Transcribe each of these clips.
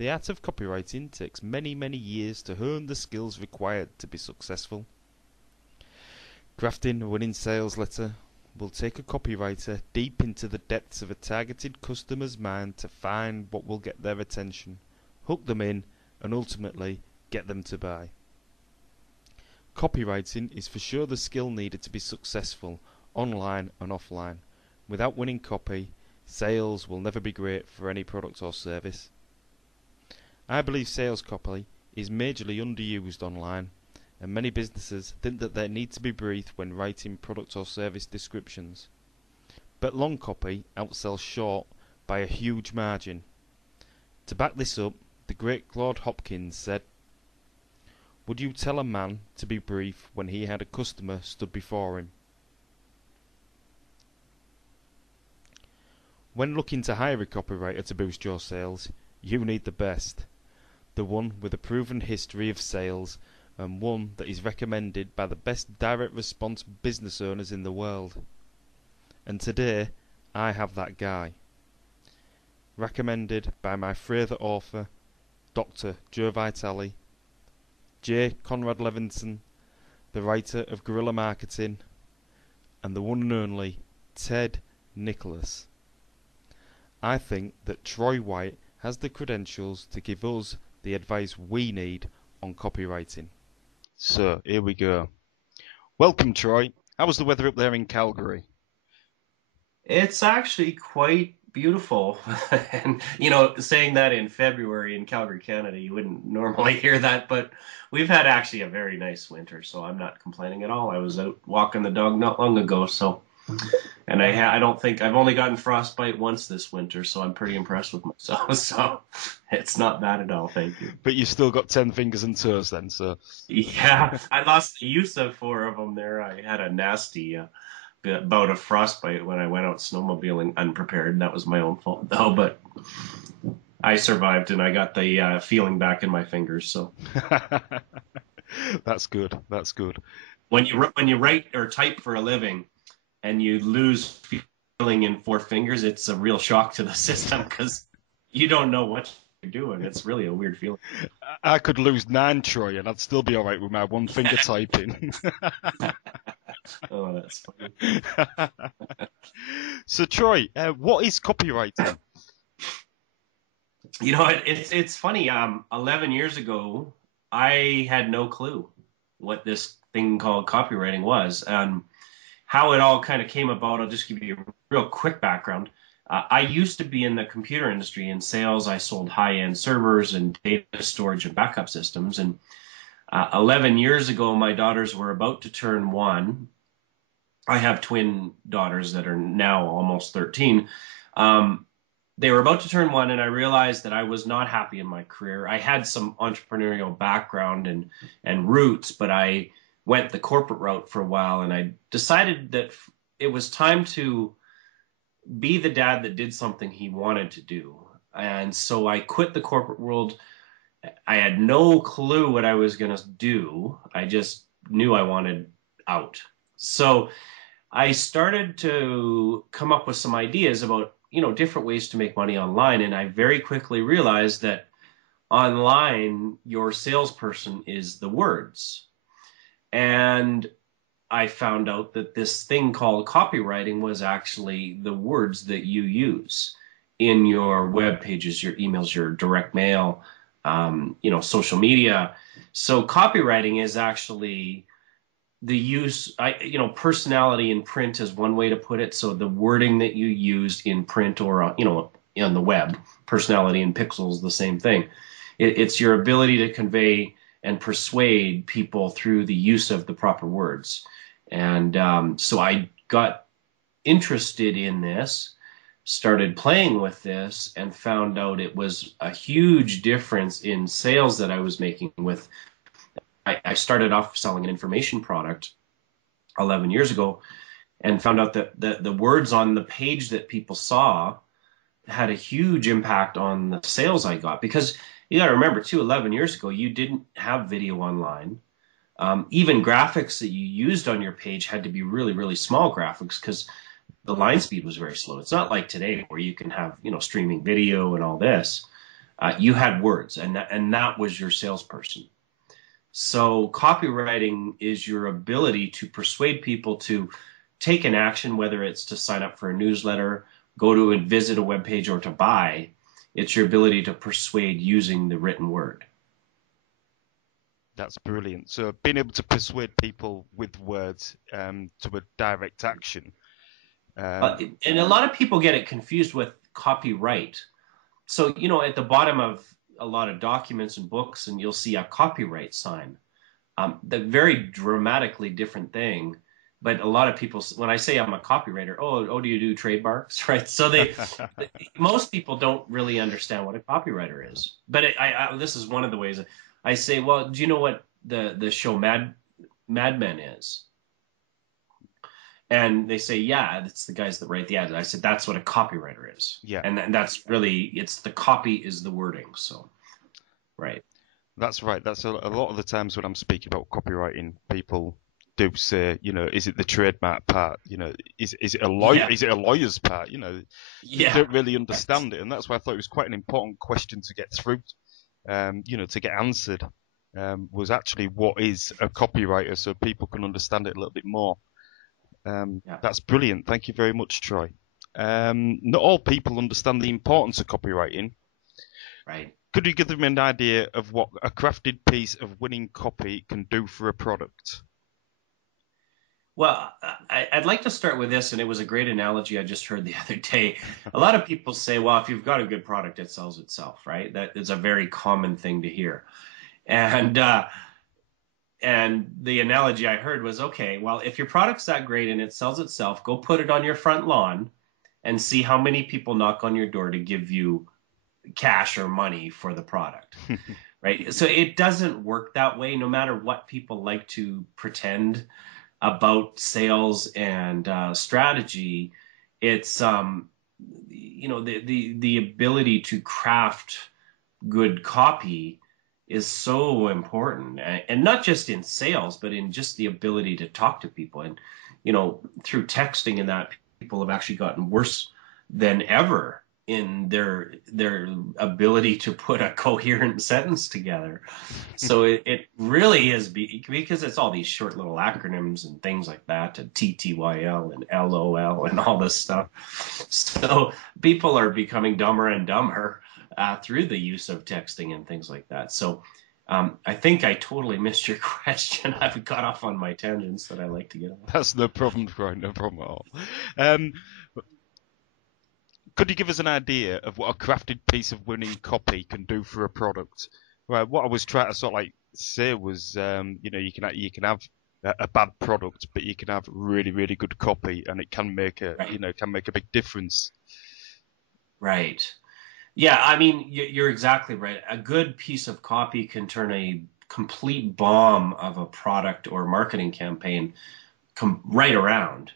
The art of copywriting takes many, many years to hone the skills required to be successful. Crafting a winning sales letter will take a copywriter deep into the depths of a targeted customer's mind to find what will get their attention, hook them in, and ultimately get them to buy. Copywriting is for sure the skill needed to be successful, online and offline. Without winning copy, sales will never be great for any product or service. I believe sales copy is majorly underused online, and many businesses think that they need to be brief when writing product or service descriptions. But long copy outsells short by a huge margin. To back this up, the great Claude Hopkins said, "Would you tell a man to be brief when he had a customer stood before him?" When looking to hire a copywriter to boost your sales, you need the best. The one with a proven history of sales, and one that is recommended by the best direct response business owners in the world. And today, I have that guy. Recommended by my favourite author, Dr Joe Vitale, J. Conrad Levinson, the writer of Guerrilla Marketing, and the one and only Ted Nicholas. I think that Troy White has the credentials to give us the advice we need on copywriting. So, here we go. Welcome, Troy. How was the weather up there in Calgary? It's actually quite beautiful. And, saying that in February in Calgary, Canada, you wouldn't normally hear that, but we've had actually a very nice winter, so I'm not complaining at all. I was out walking the dog not long ago, and I don't think I've only gotten frostbite once this winter, so I'm pretty impressed with myself. So it's not bad at all, thank you. But you still got 10 fingers and toes then, so. Yeah, I lost the use of 4 of them there. I had a nasty bout of frostbite when I went out snowmobiling unprepared, and that was my own fault though, but I survived and I got the feeling back in my fingers. So That's good. when you write or type for a living and you lose feeling in 4 fingers, it's a real shock to the system because you don't know what you're doing. It's really a weird feeling. I could lose 9, Troy, and I'd still be all right with my one finger typing. Oh, that's funny. So, Troy, what is copywriting? It's funny. 11 years ago, I had no clue what this thing called copywriting was. How it all kind of came about, I'll just give you a real quick background. I used to be in the computer industry in sales. I sold high-end servers and data storage and backup systems. And 11 years ago, my daughters were about to turn 1. I have twin daughters that are now almost 13. They were about to turn 1, and I realized that I was not happy in my career. I had some entrepreneurial background and roots, but I went the corporate route for a while, and I decided that it was time to be the dad that did something he wanted to do. And so I quit the corporate world. I had no clue what I was going to do. I just knew I wanted out. So I started to come up with some ideas about, different ways to make money online. And I very quickly realized that online, your salesperson is the words. And I found out that this thing called copywriting was actually the words that you use in your web pages, your emails, your direct mail, social media. So copywriting is actually the use, personality in print is one way to put it. So the wording that you use in print or, on the web, personality in pixels, the same thing. It's your ability to convey and persuade people through the use of the proper words. And so I got interested in this, started playing with this, and found out it was a huge difference in sales that I was making with. I started off selling an information product 11 years ago and found out that the words on the page that people saw had a huge impact on the sales I got. Because you got to remember, too, 11 years ago, you didn't have video online. Even graphics that you used on your page had to be really, really small graphics because the line speed was very slow. It's not like today where you can have, streaming video and all this. You had words, and that was your salesperson. So copywriting is your ability to persuade people to take an action, whether it's to sign up for a newsletter, go to and visit a web page, or to buy. It's your ability to persuade using the written word. That's brilliant. So being able to persuade people with words to a direct action. And a lot of people get it confused with copyright. So, at the bottom of a lot of documents and books, and you'll see a copyright sign. The very dramatically different thing. But a lot of people, when I say I'm a copywriter, do you do trademarks, right? So most people don't really understand what a copywriter is. But this is one of the ways I say, well, do you know what the show Mad Men is? And they say, yeah, it's the guys that write the ads. I said, that's what a copywriter is. Yeah. And that's really, it's the copy is the wording. So, right. That's right. That's a lot of the times when I'm speaking about copywriting, people do say, is it the trademark part? Is it a lawyer? Is it a lawyer's part? They don't really understand it, and that's why I thought it was quite an important question to get through. To get answered, was actually what is a copywriter, so people can understand it a little bit more. That's brilliant. Thank you very much, Troy. Not all people understand the importance of copywriting. Right. Could you give them an idea of what a crafted piece of winning copy can do for a product? Well, I'd like to start with this, and it was a great analogy I just heard the other day. A lot of people say, well, if you've got a good product, it sells itself, right? That is a very common thing to hear. And the analogy I heard was, okay, well, if your product's that great and it sells itself, go put it on your front lawn and see how many people knock on your door to give you cash or money for the product. Right? So it doesn't work that way, no matter what people like to pretend about sales and strategy. It's the ability to craft good copy is so important, and not just in sales, but in just the ability to talk to people. And through texting and that, people have actually gotten worse than ever in their ability to put a coherent sentence together. So it really is, because it's all these short little acronyms and things like that, and TTYL and LOL and all this stuff. So people are becoming dumber and dumber through the use of texting and things like that. So I think I totally missed your question. I've got off on my tangents that I like to get on. That's no problem, Troy. No problem at all. Could you give us an idea of what a crafted piece of winning copy can do for a product? Right. What I was trying to sort of like say was, you can have a bad product, but you can have really, really good copy, and it can make a big difference. Right. Yeah. I mean, you're exactly right. A good piece of copy can turn a complete bomb of a product or marketing campaign right around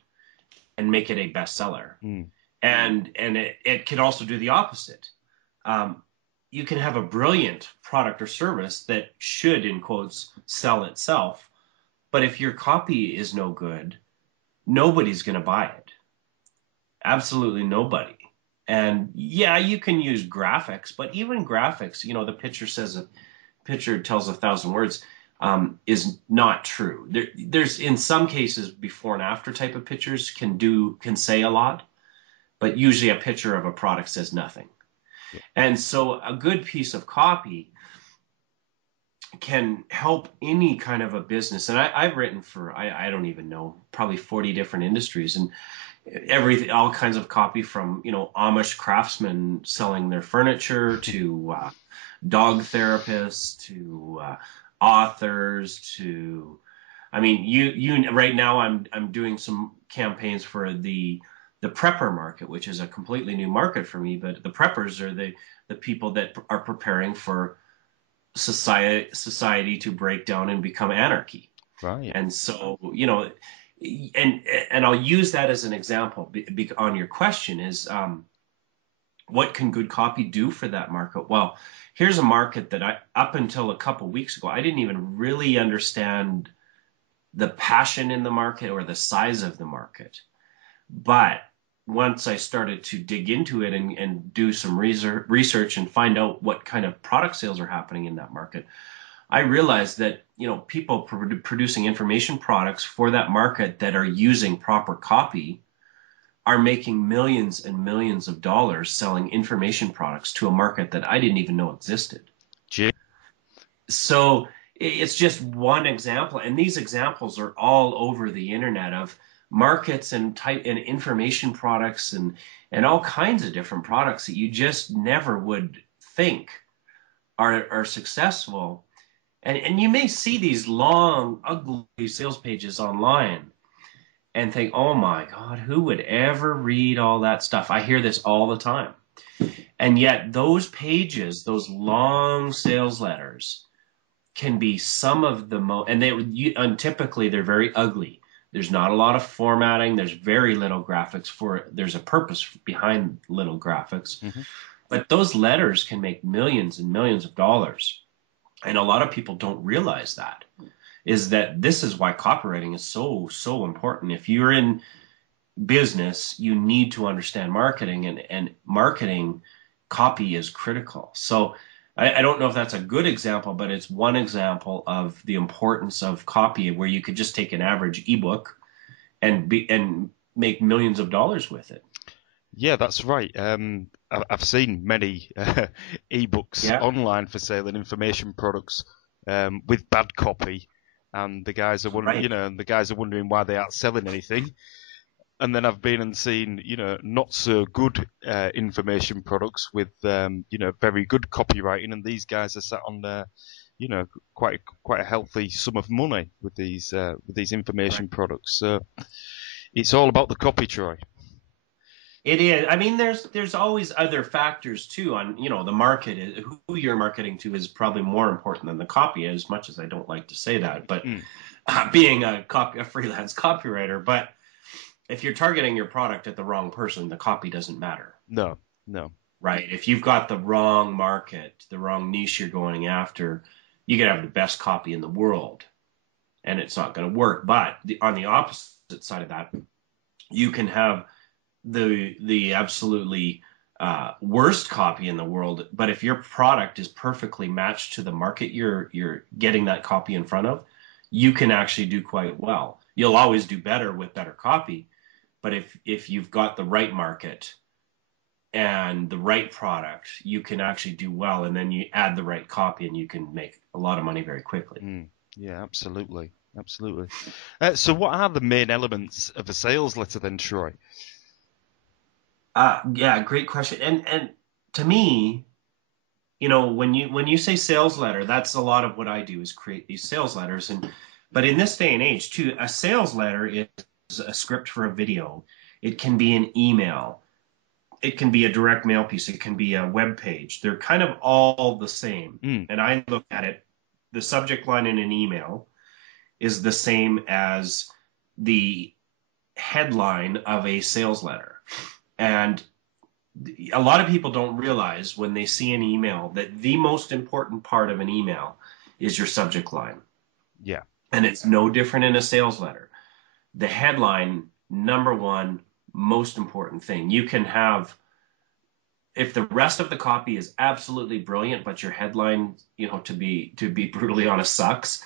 and make it a bestseller. And it can also do the opposite. You can have a brilliant product or service that should, in quotes, sell itself. But if your copy is no good, nobody's going to buy it. Absolutely nobody. And yeah, you can use graphics, but even graphics, the picture tells 1,000 words, is not true. There's in some cases before and after type of pictures can say a lot. But usually a picture of a product says nothing. Yeah. And so a good piece of copy can help any kind of a business. And I've written for, I don't even know, probably 40 different industries, and all kinds of copy from, Amish craftsmen selling their furniture to dog therapists to authors to, I mean, you right now I'm doing some campaigns for the prepper market, which is a completely new market for me. But the preppers are the people that are preparing for society to break down and become anarchy. Right. And so, and I'll use that as an example on your question is, what can good copy do for that market? Well, here's a market that up until a couple weeks ago, I didn't even really understand the passion in the market or the size of the market. But once I started to dig into it and do some research and find out what kind of product sales are happening in that market, I realized that, people producing information products for that market that are using proper copy are making millions and millions of dollars selling information products to a market that I didn't even know existed. Gee. So it's just one example, and these examples are all over the internet of markets and information products and all kinds of different products that you just never would think are successful. And you may see these long, ugly sales pages online and think, oh my God, who would ever read all that stuff? I hear this all the time. And yet those pages, those long sales letters, can be some of the most, and typically they're very ugly. There's not a lot of formatting. There's very little graphics for it. There's a purpose behind little graphics. Mm-hmm. But those letters can make millions and millions of dollars. And a lot of people don't realize that, is that this is why copywriting is so, so important. If you're in business, you need to understand marketing, and marketing copy is critical. So I don't know if that's a good example, but it's one example of the importance of copy, where you could just take an average ebook and make millions of dollars with it. Yeah, that's right. I've seen many ebooks online for sale and information products with bad copy, and the guys are wondering, the guys are wondering why they aren't selling anything. And then I've been and seen, not so good information products with, very good copywriting, and these guys are sat on quite a healthy sum of money with these information products. So it's all about the copy, Troy. It is. I mean, there's always other factors too on, the market. Who you're marketing to is probably more important than the copy, as much as I don't like to say that. But being a freelance copywriter, but if you're targeting your product at the wrong person, the copy doesn't matter. No. Right. If you've got the wrong market, the wrong niche you're going after, you can have the best copy in the world, and it's not going to work. But on the opposite side of that, you can have the absolutely worst copy in the world, but if your product is perfectly matched to the market you're getting that copy in front of, you can actually do quite well. You'll always do better with better copy, but if you've got the right market and the right product, you can actually do well, and then you add the right copy and you can make a lot of money very quickly. Yeah, absolutely. So what are the main elements of a sales letter then, Troy? Yeah, great question. And to me, when you say sales letter, that's a lot of what I do, is create these sales letters. But in this day and age too, a sales letter is a script for a video. It can be an email. It can be a direct mail piece. It can be a web page. They're kind of all the same. And I look at it, the subject line in an email is the same as the headline of a sales letter. And a lot of people don't realize when they see an email that the most important part of an email is your subject line. Yeah. And it's no different in a sales letter. The headline, number one, most important thing. You can have, if the rest of the copy is absolutely brilliant, but your headline, to be brutally honest, sucks,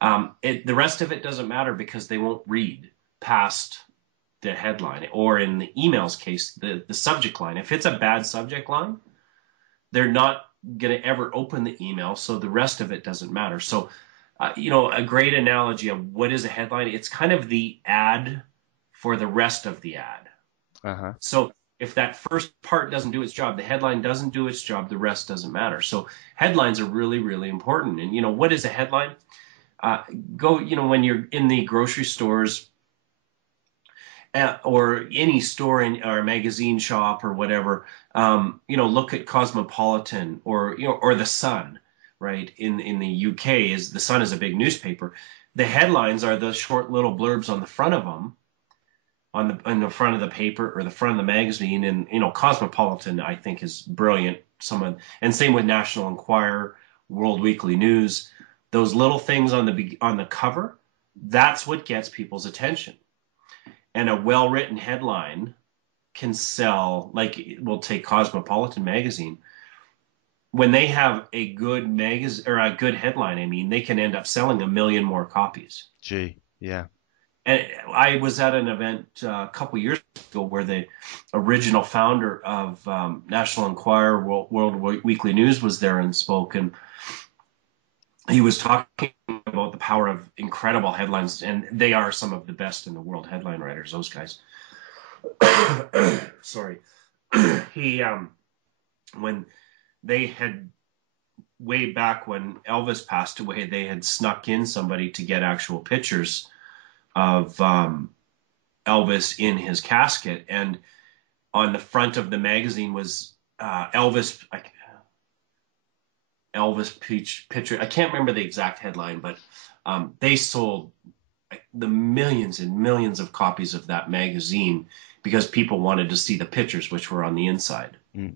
the rest of it doesn't matter, because they won't read past the headline, or in the email's case, the subject line. If it's a bad subject line, they're not going to ever open the email, so the rest of it doesn't matter. So, a great analogy of what is a headline, it's kind of the ad for the rest of the ad. Uh-huh. So if that first part doesn't do its job, the headline doesn't do its job, the rest doesn't matter. So headlines are really, really important. And, what is a headline? When you're in the grocery stores, or any store or a magazine shop or whatever, look at Cosmopolitan or The Sun, right? In the UK, The Sun is a big newspaper. The headlines are the short little blurbs on the front of them, on the front of the paper or the front of the magazine. And, Cosmopolitan, I think, is brilliant. And same with National Enquirer, World Weekly News. Those little things on the cover, that's what gets people's attention. And a well-written headline can sell, like we'll take Cosmopolitan magazine. When they have a good magazine or a good headline, I mean, they can end up selling a million more copies. Gee, yeah. And I was at an event a couple years ago where the original founder of National Enquirer, World Weekly News was there and spoke, and he was talking about the power of incredible headlines, and they are some of the best in the world, headline writers, those guys. Sorry. He when they had, way back when Elvis passed away, they had snuck in somebody to get actual pictures of Elvis in his casket, and on the front of the magazine was Elvis picture. I can't remember the exact headline, but they sold the millions and millions of copies of that magazine because people wanted to see the pictures, which were on the inside. Mm.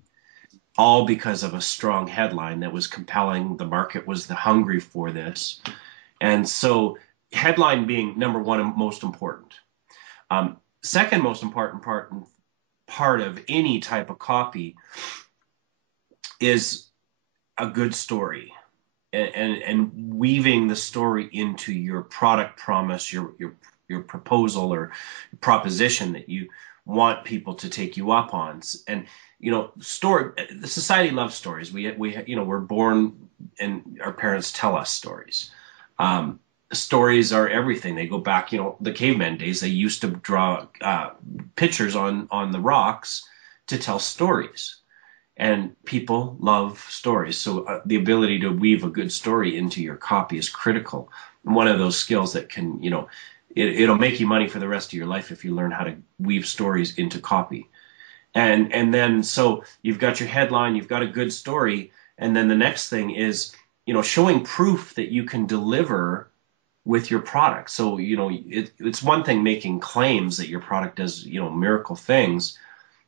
All because of a strong headline that was compelling. The market was hungry for this. And so headline being number one most important. Second most important part of any type of copy is a good story, and weaving the story into your product promise, your proposal or proposition that you want people to take you up on. And the society loves stories. We're born and our parents tell us stories. Stories are everything. They go back, the caveman days. They used to draw pictures on the rocks to tell stories. And people love stories. So the ability to weave a good story into your copy is critical. One of those skills that can, it'll make you money for the rest of your life if you learn how to weave stories into copy. And then, so you've got your headline, you've got a good story. And then the next thing is, showing proof that you can deliver with your product. So, it's one thing making claims that your product does, miracle things.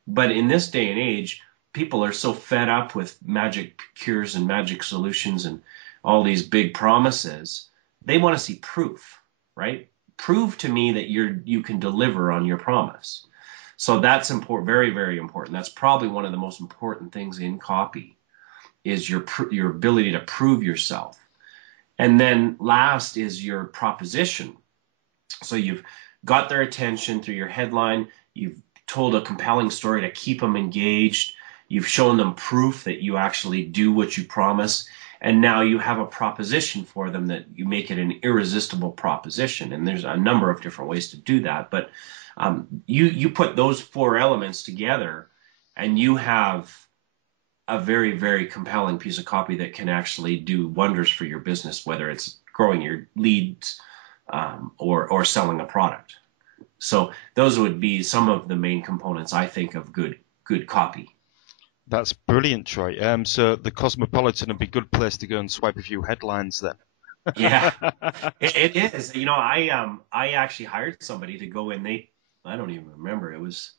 But in this day and age, people are so fed up with magic cures and magic solutions and all these big promises. They want to see proof, right? Prove to me that you can deliver on your promise. So that's important, very, very important. That's probably one of the most important things in copy is your ability to prove yourself. And then last is your proposition. So you've got their attention through your headline. You've told a compelling story to keep them engaged. You've shown them proof that you actually do what you promise. And now you have a proposition for them that you make it an irresistible proposition. And there's a number of different ways to do that. But you put those four elements together and you have a very, very compelling piece of copy that can actually do wonders for your business, whether it's growing your leads or selling a product. So those would be some of the main components, I think, of good copy. That's brilliant, Troy. So the Cosmopolitan would be a good place to go and swipe a few headlines then. Yeah, it is. I actually hired somebody to go in. I don't even remember. It was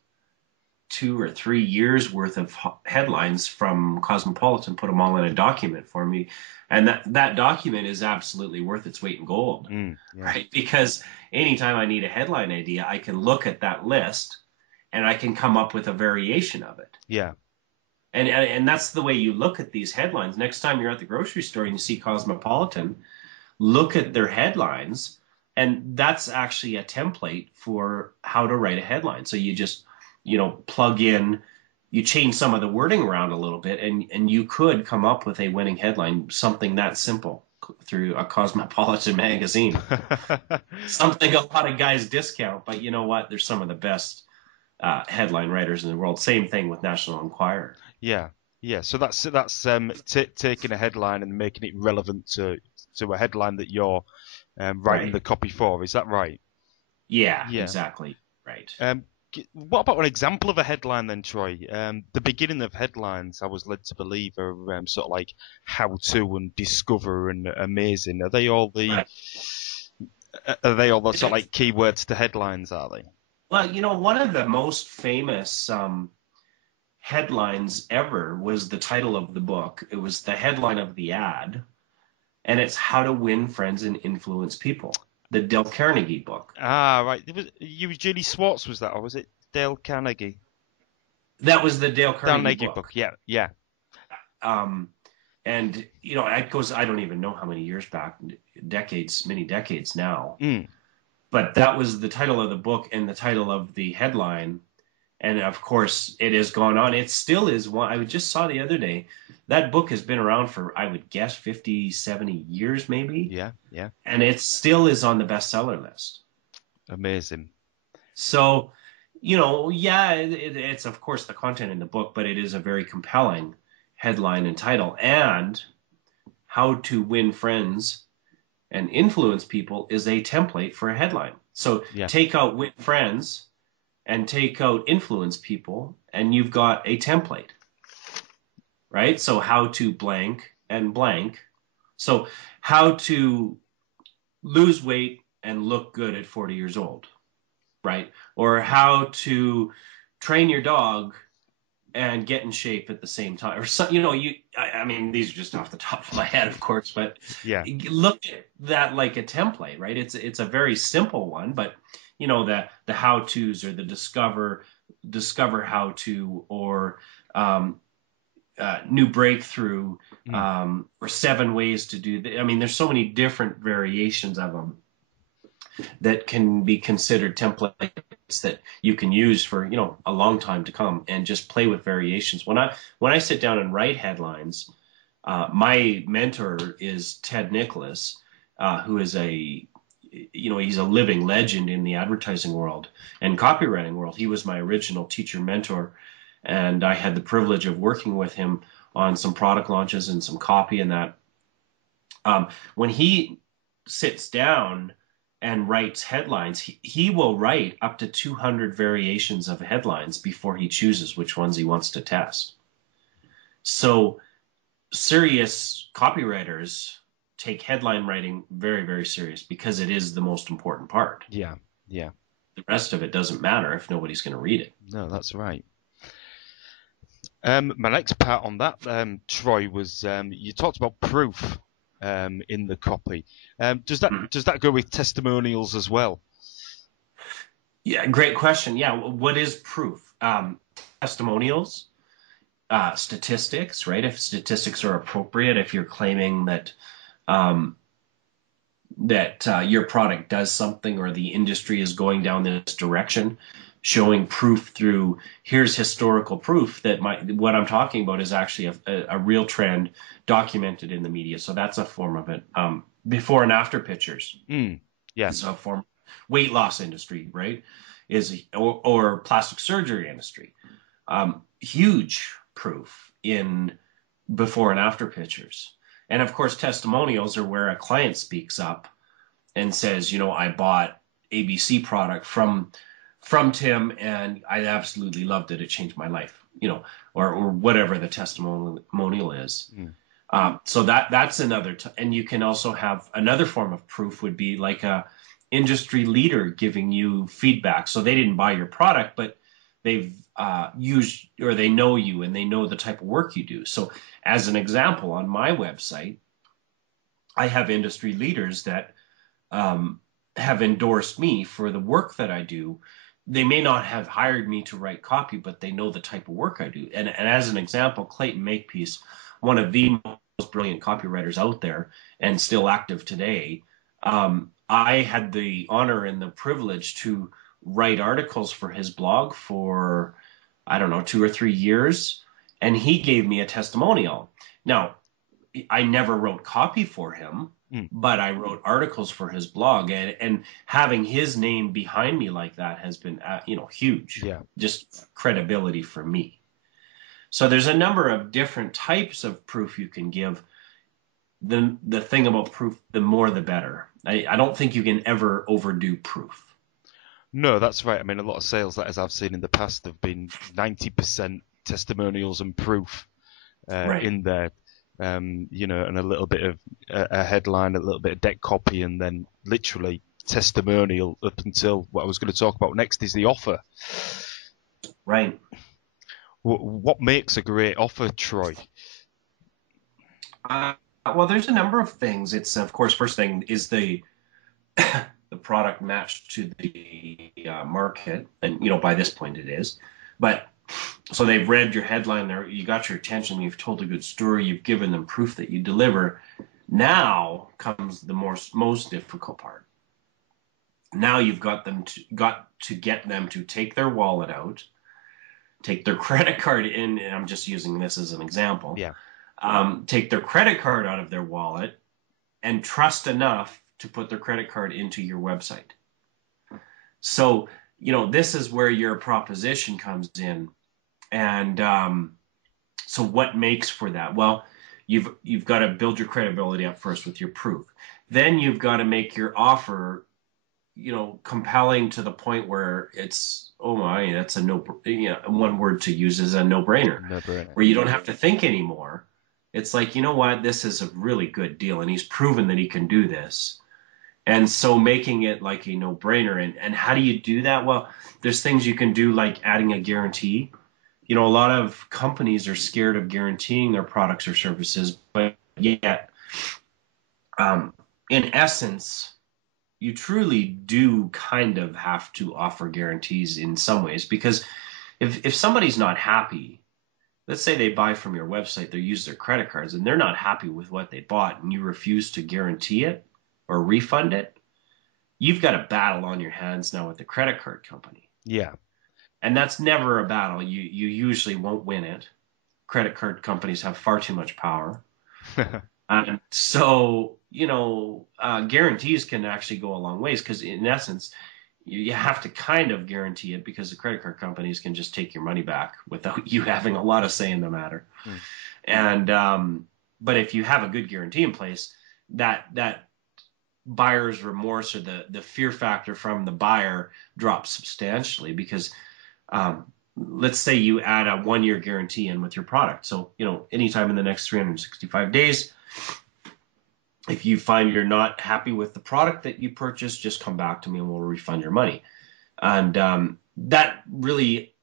2 or 3 years worth of headlines from Cosmopolitan, put them all in a document for me. And that document is absolutely worth its weight in gold, right? Because anytime I need a headline idea, I can look at that list and I can come up with a variation of it. Yeah. And that's the way you look at these headlines. Next time you're at the grocery store and you see Cosmopolitan, look at their headlines, and that's actually a template for how to write a headline. So you just, plug in, you change some of the wording around a little bit, and you could come up with a winning headline, something that simple through a Cosmopolitan magazine. Something a lot of guys discount, but you know what? They're some of the best headline writers in the world. Same thing with National Enquirer. Yeah. So that's taking a headline and making it relevant to a headline that you're writing the copy for. Is that right? Yeah. Exactly. Right. What about an example of a headline then, Troy? The beginning of headlines, I was led to believe, are sort of like how to and discover and amazing. Are they all the sort of like keywords to headlines? Are they? Well, one of the most famous headlines ever was the title of the book. It was the headline of the ad, and it's How to Win Friends and Influence People, the Dale Carnegie book. Ah, right. It was Eugenie Schwartz, was that, or was it Dale Carnegie? That was the Dale Dale Carnegie Carnegie book. book. Yeah, yeah, Um, and it goes, I don't even know how many years back, decades, many decades now. mm, But that was the title of the book and the title of the headline. And of course, it has gone on. It still is one. I just saw the other day. That book has been around for, I would guess, 50, 70 years maybe. yeah, yeah. And it still is on the bestseller list. Amazing. So, yeah, it's of course the content in the book, but it is a very compelling headline and title. And How to Win Friends and Influence People is a template for a headline. So Yeah, take out win friends and take out influence people, and you've got a template, right? So how to blank and blank. So how to lose weight and look good at 40 years old, right? Or how to train your dog and get in shape at the same time, or so, I mean, these are just off the top of my head, of course, but yeah. look at that like a template, right? It's a very simple one, but the how to's, or the discover how to, or new breakthrough, Mm. or 7 ways to do that. I mean, there's so many different variations of them that can be considered templates that you can use for a long time to come, and just play with variations. When I sit down and write headlines, my mentor is Ted Nicholas, who is he's a living legend in the advertising world and copywriting world. He was my original teacher mentor, and I had the privilege of working with him on some product launches and some copy and that. When he sits down and writes headlines, he will write up to 200 variations of headlines before he chooses which ones he wants to test. So serious copywriters take headline writing very, very serious, because it is the most important part. Yeah, yeah. The rest of it doesn't matter if nobody's going to read it. No, that's right. My next part on that, Troy, was you talked about proof in the copy. Does that go with testimonials as well? Yeah, great question. Yeah, what is proof? Testimonials, statistics, right? If statistics are appropriate, if you're claiming that um, your product does something, or the industry is going down this direction, showing proof through, here's historical proof that what I'm talking about is actually a real trend documented in the media. So that's a form of it. Before and after pictures Mm, yeah, is a form. Weight loss industry, right? Or plastic surgery industry. Huge proof in before and after pictures. And of course, testimonials are where a client speaks up and says, I bought ABC product from Tim, and I absolutely loved it. It changed my life, or whatever the testimonial is. mm, So that's another, and you can also have another form of proof would be like a industry leader giving you feedback. So they didn't buy your product, but they've used, or they know you and they know the type of work you do. So as an example, on my website, I have industry leaders that have endorsed me for the work that I do. They may not have hired me to write copy, but they know the type of work I do. And as an example, Clayton Makepeace, one of the most brilliant copywriters out there and still active today, I had the honor and the privilege to write articles for his blog for, I don't know, 2 or 3 years. And he gave me a testimonial. Now, I never wrote copy for him, mm, but I wrote articles for his blog, and having his name behind me like that has been, huge, yeah. just credibility for me. So there's a number of different types of proof you can give. The thing about proof, the more the better. I don't think you can ever overdo proof. No, that's right. I mean, a lot of sales letters I've seen in the past have been 90% testimonials and proof Right. in there. And a little bit of a headline, a little bit of deck copy, and then literally testimonial up until what I was going to talk about next is the offer. Right. What makes a great offer, Troy? Well, there's a number of things. It's, of course, first thing is the the product matched to the market, and by this point it is. But So they've read your headline there, you got your attention, you've told a good story, you've given them proof that you deliver. Now comes the most difficult part. Now you've got to get them to take their wallet out, take their credit card in, and I'm just using this as an example. Yeah. Take their credit card out of their wallet and trust enough to put their credit card into your website. So, this is where your proposition comes in. And so what makes for that? Well, you've got to build your credibility up first with your proof. Then you've got to make your offer, compelling to the point where it's, oh my, that's a no, one word to use is a no-brainer, where you don't have to think anymore. It's like, you know what, this is a really good deal, and he's proven that he can do this. And so making it like a no-brainer. And how do you do that? Well, there's things you can do like adding a guarantee. A lot of companies are scared of guaranteeing their products or services, but yet, in essence, you truly do kind of have to offer guarantees in some ways, because if somebody's not happy, let's say they buy from your website, they use their credit cards, and they're not happy with what they bought, and you refuse to guarantee it or refund it, you've got a battle on your hands now with the credit card company. Yeah. And that's never a battle. You usually won't win it. Credit card companies have far too much power. And so, guarantees can actually go a long ways, because in essence, you have to kind of guarantee it, because the credit card companies can just take your money back without you having a lot of say in the matter. And but if you have a good guarantee in place, that buyer's remorse, or the fear factor from the buyer drops substantially, because let's say you add a 1-year guarantee in with your product. So, anytime in the next 365 days, if you find you're not happy with the product that you purchased, just come back to me and we'll refund your money. And that really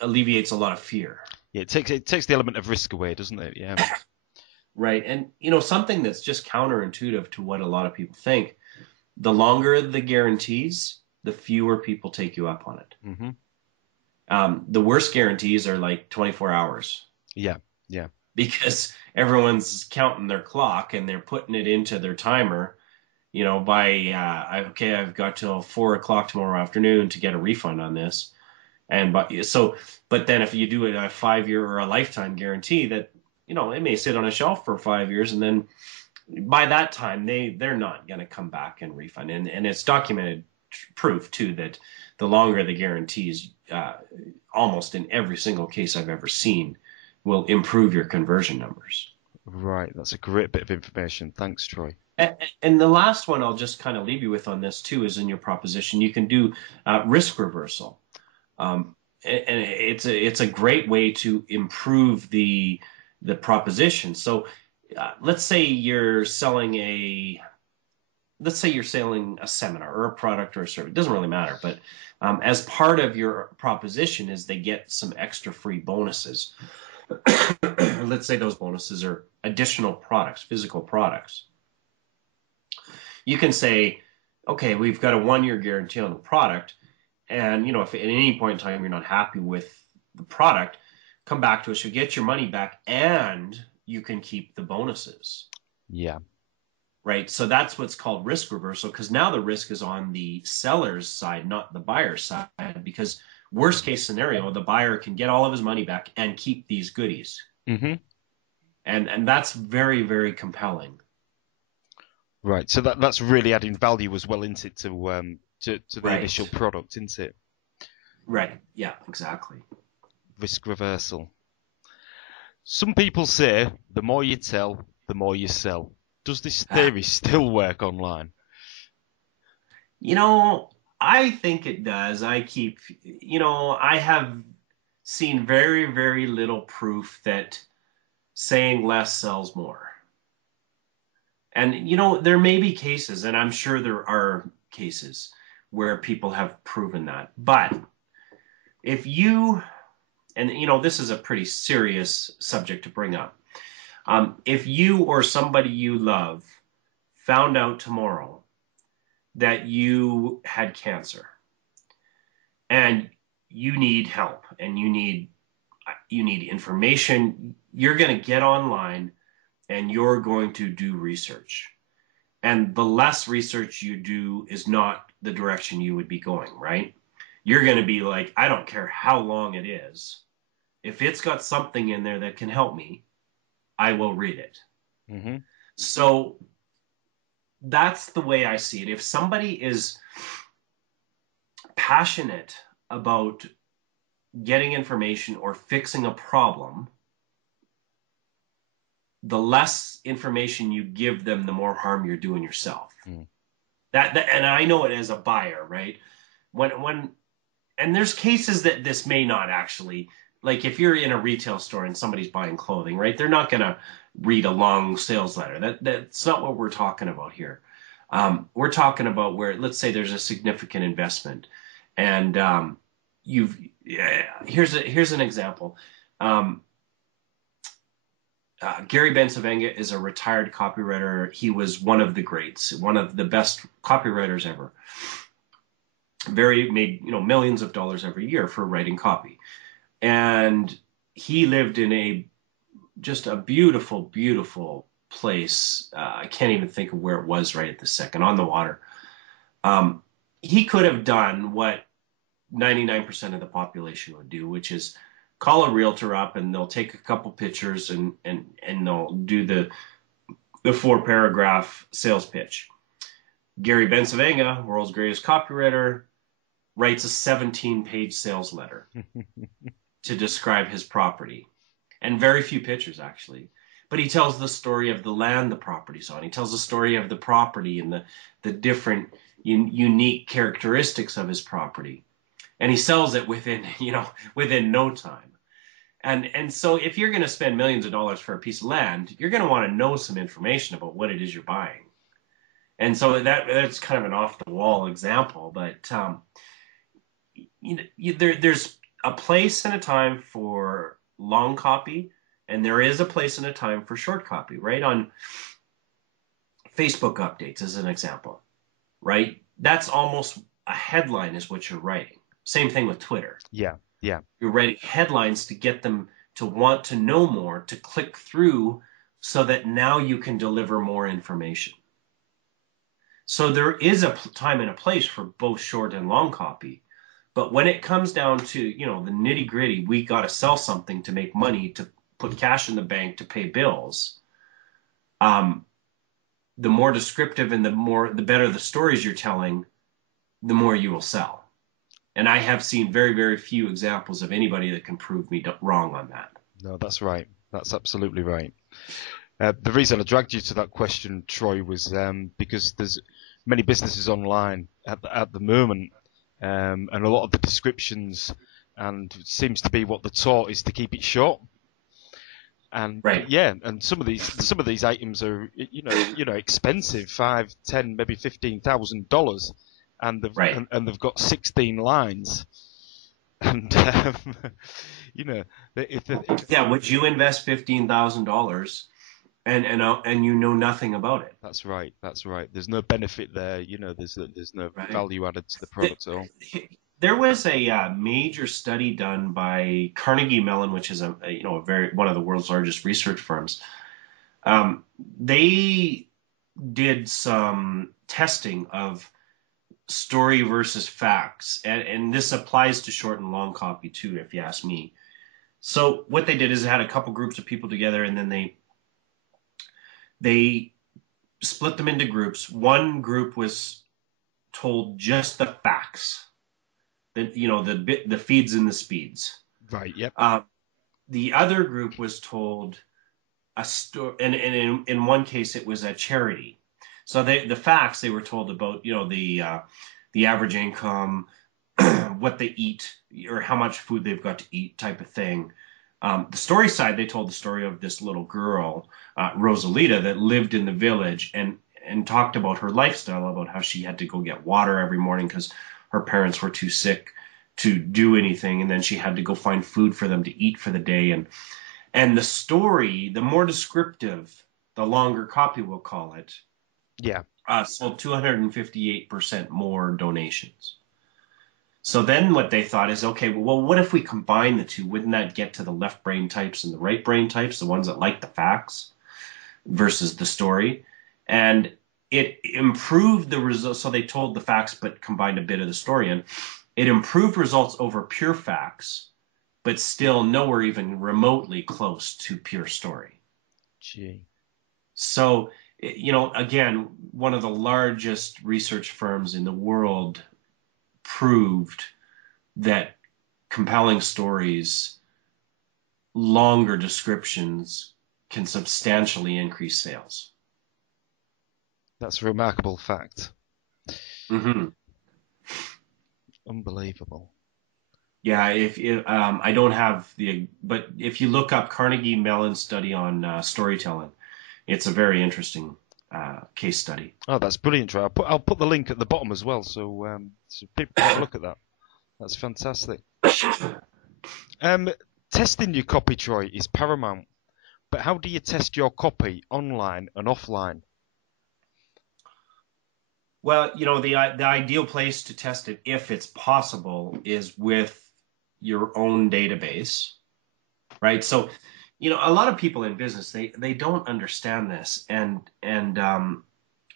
alleviates a lot of fear. Yeah, it takes the element of risk away, doesn't it? Yeah. Right. And, something that's just counterintuitive to what a lot of people think, the longer the guarantees, the fewer people take you up on it. Mm-hmm. The worst guarantees are like 24 hours. Yeah. Because everyone's counting their clock and they're putting it into their timer, by, I've got till 4 o'clock tomorrow afternoon to get a refund on this. But then if you do it a 5-year or a lifetime guarantee, that, it may sit on a shelf for 5 years, and then by that time they're not going to come back and refund. And it's documented proof too, that the longer the guarantees, almost in every single case I've ever seen, will improve your conversion numbers. Right. That's a great bit of information. Thanks, Troy. And the last one I'll just kind of leave you with on this too is in your proposition, you can do risk reversal. And it's a great way to improve the proposition. So let's say you're selling a seminar or a product or a service. It doesn't really matter, but as part of your proposition is they get some extra free bonuses. Let's say those bonuses are additional products, physical products. You can say, okay, we've got a 1-year guarantee on the product, and if at any point in time you're not happy with the product, come back to us, you'll get your money back, and you can keep the bonuses. Yeah. Right. So that's what's called risk reversal, because now the risk is on the seller's side, not the buyer's side, because worst case scenario, the buyer can get all of his money back and keep these goodies. Mm-hmm. And that's very, very compelling. Right. So that's really adding value as well, isn't it, to the Right. initial product, isn't it? Right. Yeah, exactly. Risk reversal. Some people say the more you tell, the more you sell. Does this theory still work online? I think it does. I have seen very, very little proof that saying less sells more. And, there may be cases, and I'm sure there are cases where people have proven that. But if you, and, this is a pretty serious subject to bring up. If you or somebody you love found out tomorrow that you had cancer and you need help and you need you need information. You're going to get online and you're going to do research. And the less research you do is not the direction you would be going, right? You're going to be like, I don't care how long it is. If it's got something in there that can help me, I will read it. Mm-hmm. So that's the way I see it. If somebody is passionate about getting information or fixing a problem, the less information you give them, the more harm you're doing yourself. Mm. That and I know it as a buyer, right? When and there's cases that this may not actually, like if you're in a retail store and somebody's buying clothing, right? They're not going to read a long sales letter. That's not what we're talking about here. We're talking about where, let's say there's a significant investment, and here's an example. Gary Bencivenga is a retired copywriter. He was one of the greats, one of the best copywriters ever. Made millions of dollars every year for writing copy, and he lived in just a beautiful, beautiful place. I can't even think of where it was right at the second, on the water. He could have done what 99% of the population would do, which is call a realtor up and they'll take a couple pictures and they'll do the 4-paragraph sales pitch. Gary Bencivenga, world's greatest copywriter, writes a 17-page sales letter to describe his property, and very few pictures actually. But he tells the story of the land the property's on. He tells the story of the property and the different unique characteristics of his property. And he sells it within no time. And so if you're going to spend millions of dollars for a piece of land, you're going to want to know some information about what it is you're buying. And so that's kind of an off the wall example, but there's a place and a time for long copy, and there is a place and a time for short copy, right? On Facebook updates as an example, right? That's almost a headline is what you're writing. Same thing with Twitter. Yeah. You're writing headlines to get them to want to know more, to click through so that now you can deliver more information. So there is a time and a place for both short and long copy. But when it comes down to, the nitty gritty, we got to sell something to make money, to put cash in the bank, to pay bills. The more descriptive and the better the stories you're telling, the more you will sell. And I have seen very, very few examples of anybody that can prove me wrong on that. No, that's right. That's absolutely right. The reason I dragged you to that question, Troy, was because there's many businesses online at the moment, and a lot of the descriptions, and it seems to be what they're taught is to keep it short. And right. Yeah, and some of these items are expensive, $5, $10, maybe $15,000, and they've got 16 lines. And would you invest $15,000 and you know nothing about it? That's right. There's no benefit there. There's no value added to the product at all. There was a major study done by Carnegie Mellon, which is one of the world's largest research firms. They did some testing of story versus facts, and this applies to short and long copy too, if you ask me. So what they did is they had a couple groups of people together, and then they split them into groups. One group was told just the facts, the feeds and the speeds. Right. Yep. The other group was told a story, and in one case it was a charity. So the facts they were told about, the average income, what they eat, or how much food they've got to eat, type of thing. The story side, they told the story of this little girl, Rosalita, that lived in the village and talked about her lifestyle, about how she had to go get water every morning because her parents were too sick to do anything, and then she had to go find food for them to eat for the day. And the story, the more descriptive, the longer copy, we'll call it, sold 258% more donations. So then what they thought is, okay, well, what if we combine the two? Wouldn't that get to the left brain types and the right brain types, the ones that like the facts versus the story? And it improved the results. So they told the facts, but combined a bit of the story in. It improved results over pure facts, but still nowhere even remotely close to pure story. Gee. So, again, one of the largest research firms in the world proved that compelling stories, longer descriptions can substantially increase sales. That's a remarkable fact. Mm-hmm. Unbelievable. Yeah, I don't have but if you look up Carnegie Mellon study on storytelling, it's a very interesting case study. Oh, that's brilliant, Troy. I'll put the link at the bottom as well, so people can have a look at that. That's fantastic. Testing your copy, Troy, is paramount. But how do you test your copy online and offline? Well, the ideal place to test it, if it's possible, is with your own database, right? So, a lot of people in business, they don't understand this, and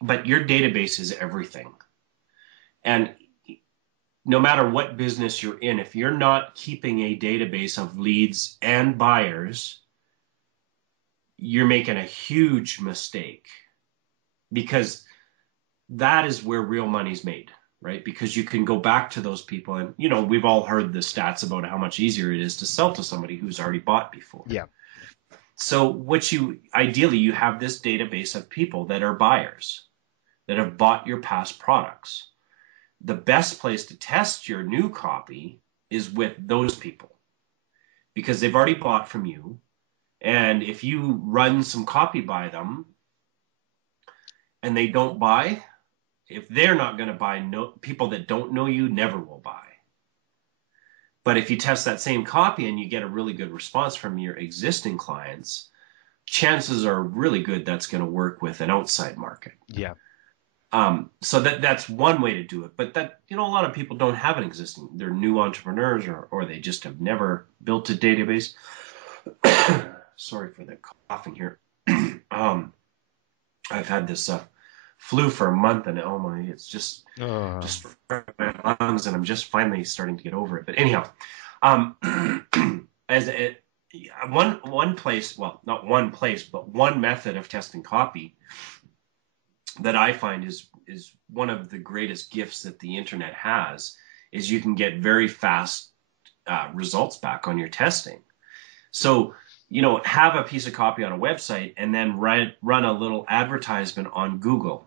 but your database is everything. And no matter what business you're in, if you're not keeping a database of leads and buyers, you're making a huge mistake, because that is where real money's made, right? Because you can go back to those people, and we've all heard the stats about how much easier it is to sell to somebody who's already bought before. Yeah. So ideally you have this database of people that are buyers that have bought your past products. The best place to test your new copy is with those people, because they've already bought from you. And if you run some copy by them and they don't buy, if they're not going to buy, people that don't know you never will buy. But if you test that same copy and you get a really good response from your existing clients, chances are really good that's going to work with an outside market. Yeah. So that's one way to do it. But that, a lot of people don't have an existing, they're new entrepreneurs, or they just have never built a database. Sorry for the coughing here. I've had this flu for a month, and it's just destroying my lungs, and I'm just finally starting to get over it. But anyhow, as it, one place, well, not one place, but one method of testing copy that I find is one of the greatest gifts that the internet has, is you can get very fast results back on your testing. So, have a piece of copy on a website and then run a little advertisement on Google.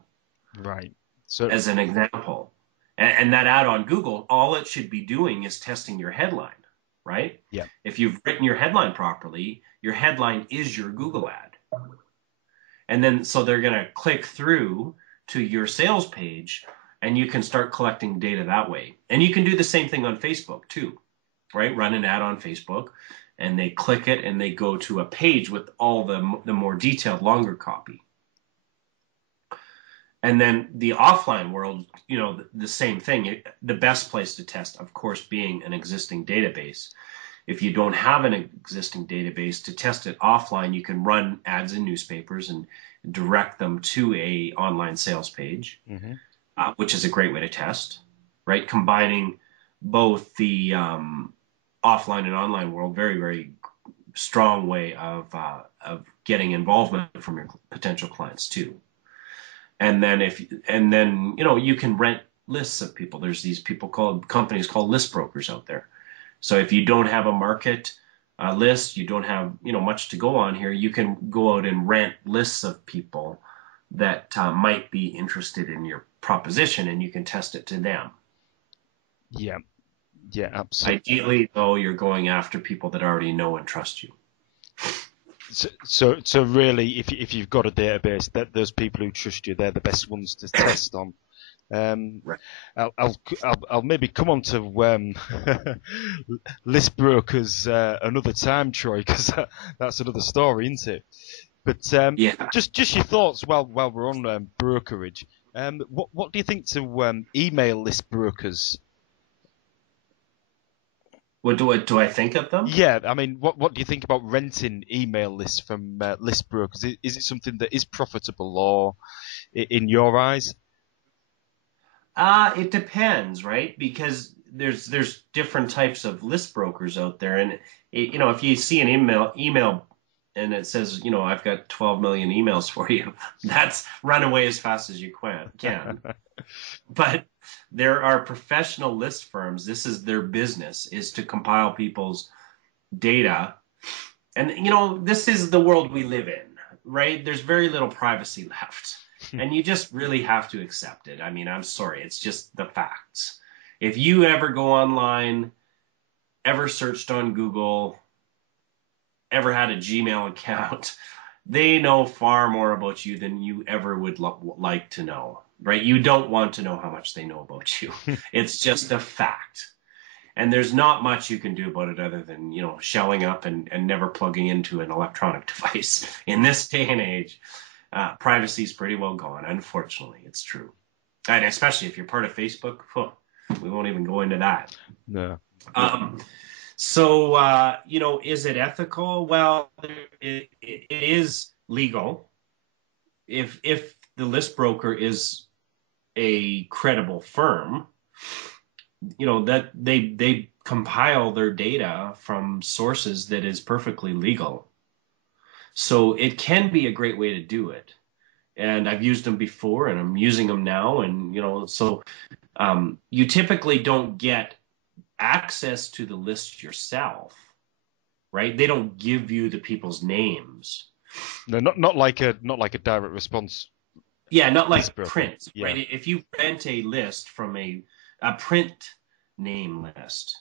Right. So, as an example. And that ad on Google, all it should be doing is testing your headline, right? Yeah. If you've written your headline properly, your headline is your Google ad. And then so they're going to click through to your sales page, and you can start collecting data that way. And you can do the same thing on Facebook too, right? Run an ad on Facebook, and they click it and they go to a page with all the more detailed, longer copy. And then the offline world, the same thing. The best place to test, of course, being an existing database. If you don't have an existing database, to test it offline, you can run ads in newspapers and direct them to a online sales page, which is a great way to test, right? Combining both the offline and online world, very, very strong way of getting involvement from your potential clients too. And then you can rent lists of people. There's these companies called list brokers out there. So if you don't have a market list, you don't have much to go on here, you can go out and rent lists of people that might be interested in your proposition, and you can test it to them. Yeah, absolutely. Ideally, though, you're going after people that already know and trust you. So really, if you've got a database, that those people who trust you, they're the best ones to test on. Right. I'll maybe come on to list brokers another time, Troy, because that's another story, isn't it? But just your thoughts while we're on brokerage. What do you think to email list brokers? What do I think of them? Yeah, I mean, what do you think about renting email lists from list brokers? Is it something that is profitable, or in your eyes? It depends, right? Because there's different types of list brokers out there, and if you see an email and it says, I've got 12 million emails for you, that's run away as fast as you can. But there are professional list firms. This is their business, is to compile people's data. And, this is the world we live in, right? There's very little privacy left. And you just really have to accept it. I mean, I'm sorry. It's just the facts. If you ever go online, ever searched on Google, ever had a Gmail account, they know far more about you than you ever would like to know, right? You don't want to know how much they know about you. It's just a fact. And there's not much you can do about it other than, shelling up and never plugging into an electronic device. In this day and age, privacy is pretty well gone. Unfortunately, it's true. And especially if you're part of Facebook, we won't even go into that. No. So, is it ethical? Well, it is legal if the list broker is a credible firm, that they compile their data from sources that is perfectly legal. So it can be a great way to do it. And I've used them before and I'm using them now. And, so you typically don't get access to the list yourself, right? They don't give you the people's names. No, not like a direct response. Yeah, not list like broker. print, Yeah. right? If you rent a list from a print name list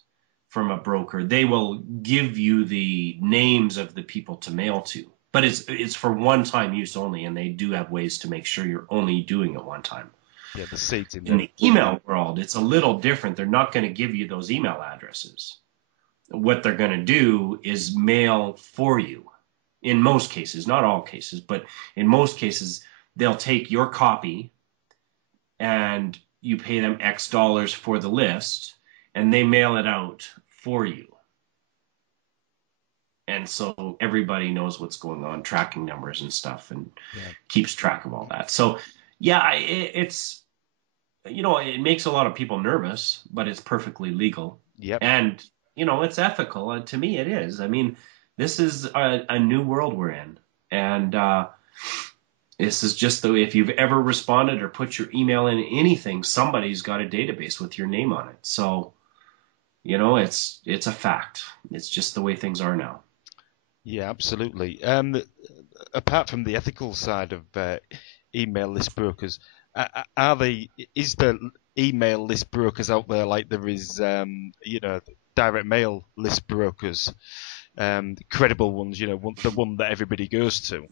from a broker, they will give you the names of the people to mail to. But it's for one-time use only, and they do have ways to make sure you're only doing it one time. Yeah, the seeds in In the email world, it's a little different. They're not going to give you those email addresses. What they're going to do is mail for you. In most cases, not all cases, but in most cases, they'll take your copy and you pay them X dollars for the list and they mail it out for you. And so everybody knows what's going on, tracking numbers and stuff, and keeps track of all that. So, yeah, it's, it makes a lot of people nervous, but it's perfectly legal. Yep. And, it's ethical. To me, it is. I mean, this is a new world we're in. And this is just the way, if you've ever responded or put your email in anything, somebody's got a database with your name on it. So, it's a fact. It's just the way things are now. Yeah, absolutely. Apart from the ethical side of email list brokers, is there email list brokers out there like there is, direct mail list brokers, credible ones, the one that everybody goes to?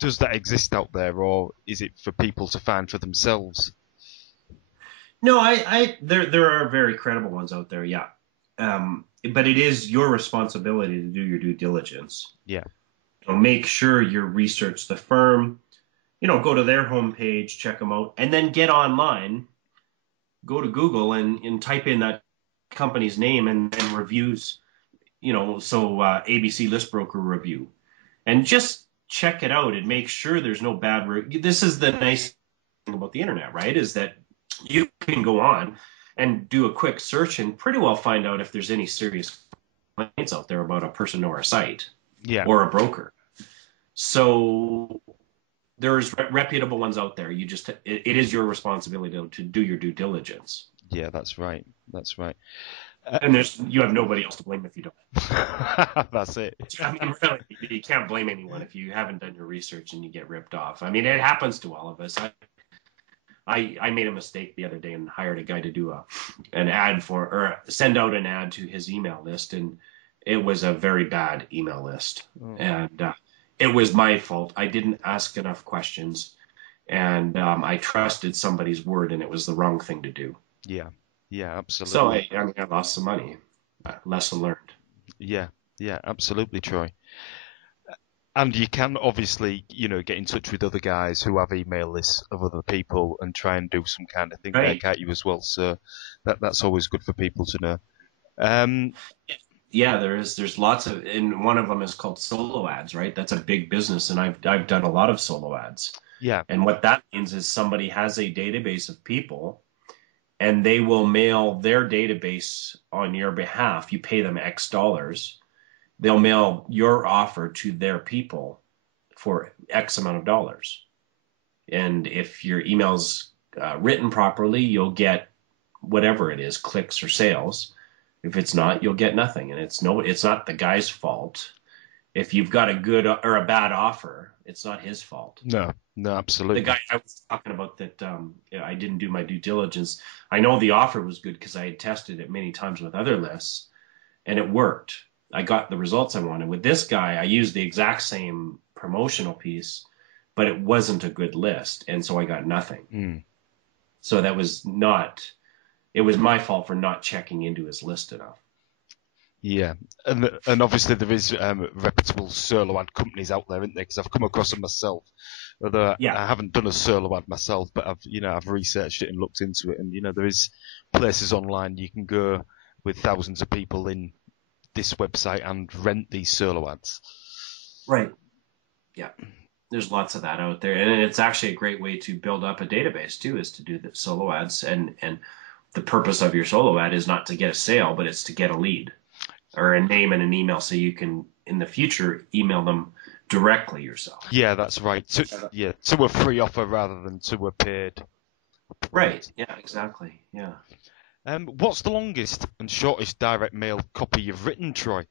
Does that exist out there, or is it for people to find for themselves? No, there are very credible ones out there, yeah. But it is your responsibility to do your due diligence. Yeah. Make sure you research the firm, go to their homepage, check them out, and then get online, go to Google and type in that company's name and reviews, ABC List Broker review, and just check it out and make sure there's no bad This is the nice thing about the internet, right? Is that you can go on and do a quick search and pretty well find out if there's any serious complaints out there about a person or a site or a broker. So there's reputable ones out there. It is your responsibility to do your due diligence. Yeah, that's right. That's right. And you have nobody else to blame if you don't. That's it. I mean, really, you can't blame anyone if you haven't done your research and you get ripped off. I mean, it happens to all of us. I made a mistake the other day and hired a guy to do an ad or send out an ad to his email list, and it was a very bad email list. Oh. And it was my fault. I didn't ask enough questions, and I trusted somebody's word, and it was the wrong thing to do. Yeah, absolutely. So I lost some money. Lesson learned. Yeah, absolutely, Troy. And you can obviously, get in touch with other guys who have email lists of other people and try and do some kind of thing there, can't you, as well? So that's always good for people to know. Um, Yeah, there's lots of, and one of them is called solo ads, right? That's a big business, and I've done a lot of solo ads. yeah. And what that means is somebody has a database of people and they will mail their database on your behalf. You pay them X dollars. They'll mail your offer to their people for X amount of dollars. And if your email's written properly, you'll get whatever it is, clicks or sales. If it's not, you'll get nothing. And it's not the guy's fault. If you've got a good or a bad offer, it's not his fault. No, no, The absolutely. guy I was talking about that I didn't do my due diligence. I know the offer was good because I had tested it many times with other lists and it worked. I got the results I wanted. With this guy, I used the exact same promotional piece, but it wasn't a good list. And so I got nothing. Mm. So it was my fault for not checking into his list enough. Yeah, and obviously there is reputable solo ad companies out there, isn't there? Because I've come across them myself. Although Yeah. I haven't done a solo ad myself, but I've researched it and looked into it, and there is places online you can go with thousands of people in this website and rent these solo ads. Right. Yeah. There's lots of that out there. And it's actually a great way to build up a database too, is to do the solo ads. And the purpose of your solo ad is not to get a sale, but it's to get a lead or a name and an email so you can, in the future, email them directly yourself. Yeah, that's right. To a free offer rather than to a paid product. Right. Yeah, exactly. Yeah. What's the longest and shortest direct mail copy you've written, Troy?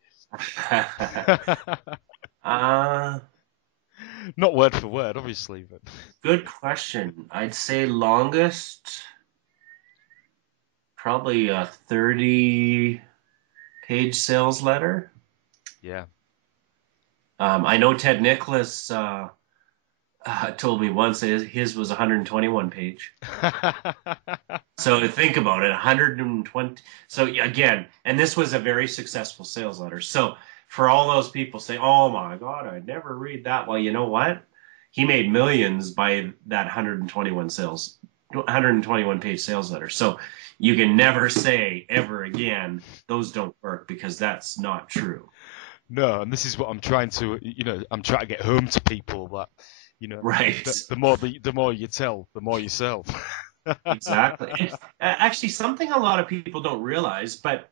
Not word for word, obviously, but Good question. I'd say longest, probably a 30-page sales letter. yeah. I know Ted Nicholas told me once that his was 121 page. So to think about it, 120. So again, and this was a very successful sales letter. So for all those people say, "Oh my God, I'd never read that." Well, you know what? He made millions by that 121 page sales letter. So you can never say ever again those don't work, because that's not true. No, and this is what I'm trying to, I'm trying to get home to people that, Right. the more you tell, the more you sell. Exactly. And actually, something a lot of people don't realize, but